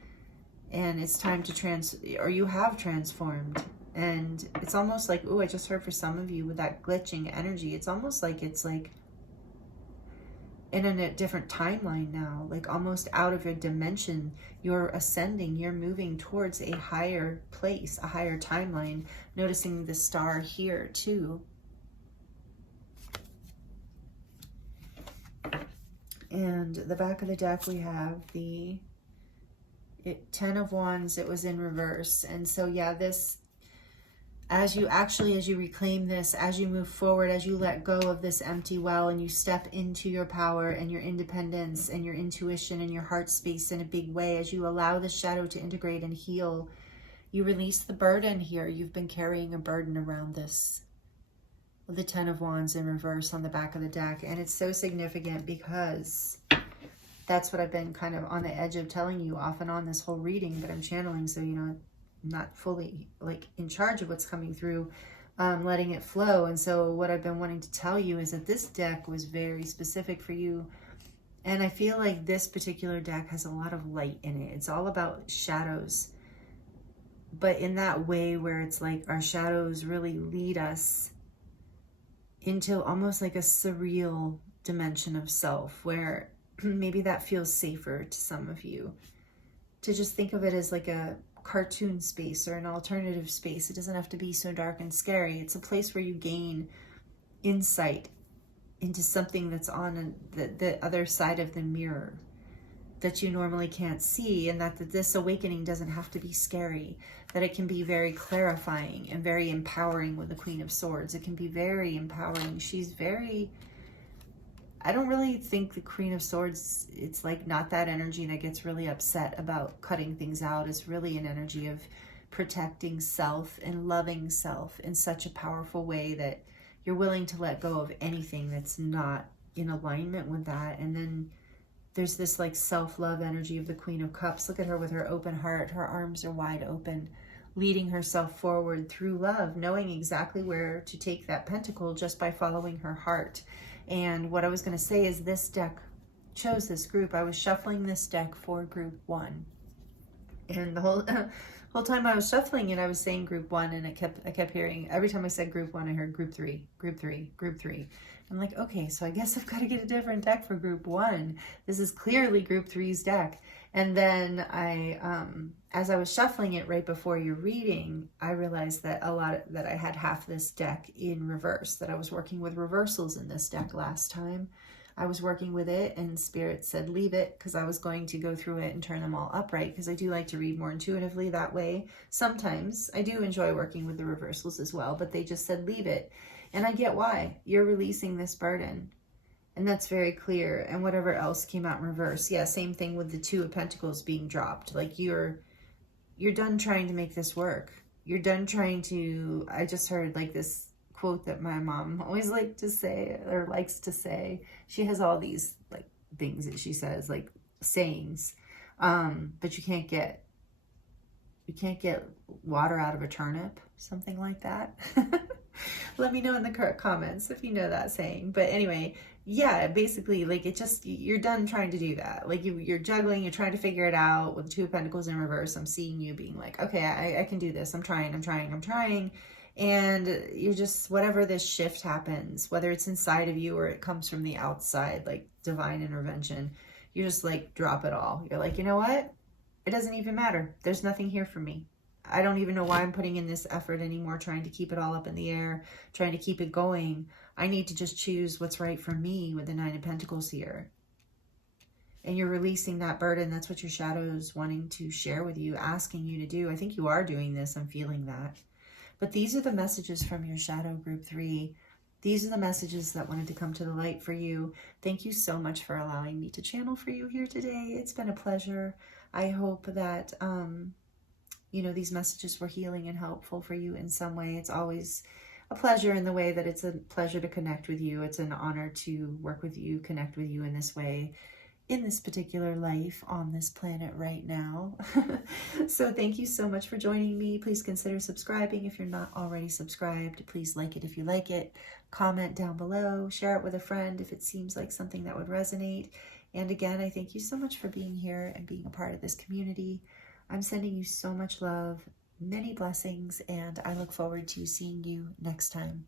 And it's time to you have transformed. And it's almost like, oh, I just heard for some of you with that glitching energy, it's almost like it's like in a different timeline now, like almost out of your dimension. You're ascending, you're moving towards a higher place, a higher timeline. Noticing the star here too. And the back of the deck, we have the Ten of Wands. It was in reverse. And so, yeah, this, as you reclaim this, as you move forward, as you let go of this empty well, and you step into your power and your independence and your intuition and your heart space in a big way, as you allow the shadow to integrate and heal, you release the burden here. You've been carrying a burden around this, with the Ten of Wands in reverse on the back of the deck. And it's so significant because that's what I've been kind of on the edge of telling you off and on this whole reading, but I'm channeling, so, you know, I'm not fully like in charge of what's coming through, letting it flow. And so what I've been wanting to tell you is that this deck was very specific for you. And I feel like this particular deck has a lot of light in it. It's all about shadows, but in that way where it's like our shadows really lead us into almost like a surreal dimension of self, where maybe that feels safer to some of you, to just think of it as like a cartoon space or an alternative space. It doesn't have to be so dark and scary. It's a place where you gain insight into something that's on the other side of the mirror that you normally can't see, and that this awakening doesn't have to be scary, that it can be very clarifying and very empowering with the Queen of Swords. It can be very empowering. She's very, I don't really think the Queen of Swords, it's like not that energy that gets really upset about cutting things out. It's really an energy of protecting self and loving self in such a powerful way that you're willing to let go of anything that's not in alignment with that. And then there's this like self-love energy of the Queen of Cups. Look at her with her open heart. Her arms are wide open, leading herself forward through love, knowing exactly where to take that pentacle just by following her heart. And what I was going to say is this deck chose this group. I was shuffling this deck for group 1. And the whole time I was shuffling it, I was saying group 1, and I kept hearing, every time I said group 1, I heard group 3, group 3, group 3. I'm like, okay, so I guess I've got to get a different deck for group 1. This is clearly group 3's deck. And then as I was shuffling it right before your reading, I realized that that I had half this deck in reverse, that I was working with reversals in this deck last time. I was working with it, and Spirit said leave it, because I was going to go through it and turn them all upright, because I do like to read more intuitively that way. Sometimes I do enjoy working with the reversals as well, but they just said leave it. And I get why. You're releasing this burden. And that's very clear. And whatever else came out in reverse. Yeah, same thing with the Two of Pentacles being dropped. Like you're done trying to make this work. You're done trying to, I just heard like this quote that my mom always liked to say, or likes to say. She has all these like things that she says, like sayings. But you can't get water out of a turnip, something like that. Let me know in the comments if you know that saying. But anyway, yeah, basically, like it just, you're done trying to do that. Like you're juggling, you're trying to figure it out with the Two of Pentacles in reverse. I'm seeing you being like, okay, I can do this. I'm trying. And you're just, whatever this shift happens, whether it's inside of you or it comes from the outside, like divine intervention, you just like drop it all. You're like, you know what? It doesn't even matter. There's nothing here for me. I don't even know why I'm putting in this effort anymore, trying to keep it all up in the air, trying to keep it going. I need to just choose what's right for me with the Nine of Pentacles here. And you're releasing that burden. That's what your shadow is wanting to share with you, asking you to do. I think you are doing this. I'm feeling that. But these are the messages from your shadow group 3. These are the messages that wanted to come to the light for you. Thank you so much for allowing me to channel for you here today. It's been a pleasure. I hope that, you know, these messages were healing and helpful for you in some way. It's always a pleasure in the way that it's a pleasure to connect with you. It's an honor to work with you, connect with you in this way, in this particular life on this planet right now. So thank you so much for joining me. Please consider subscribing if you're not already subscribed. Please like it if you like it. Comment down below. Share it with a friend if it seems like something that would resonate. And again, I thank you so much for being here and being a part of this community. I'm sending you so much love, many blessings, and I look forward to seeing you next time.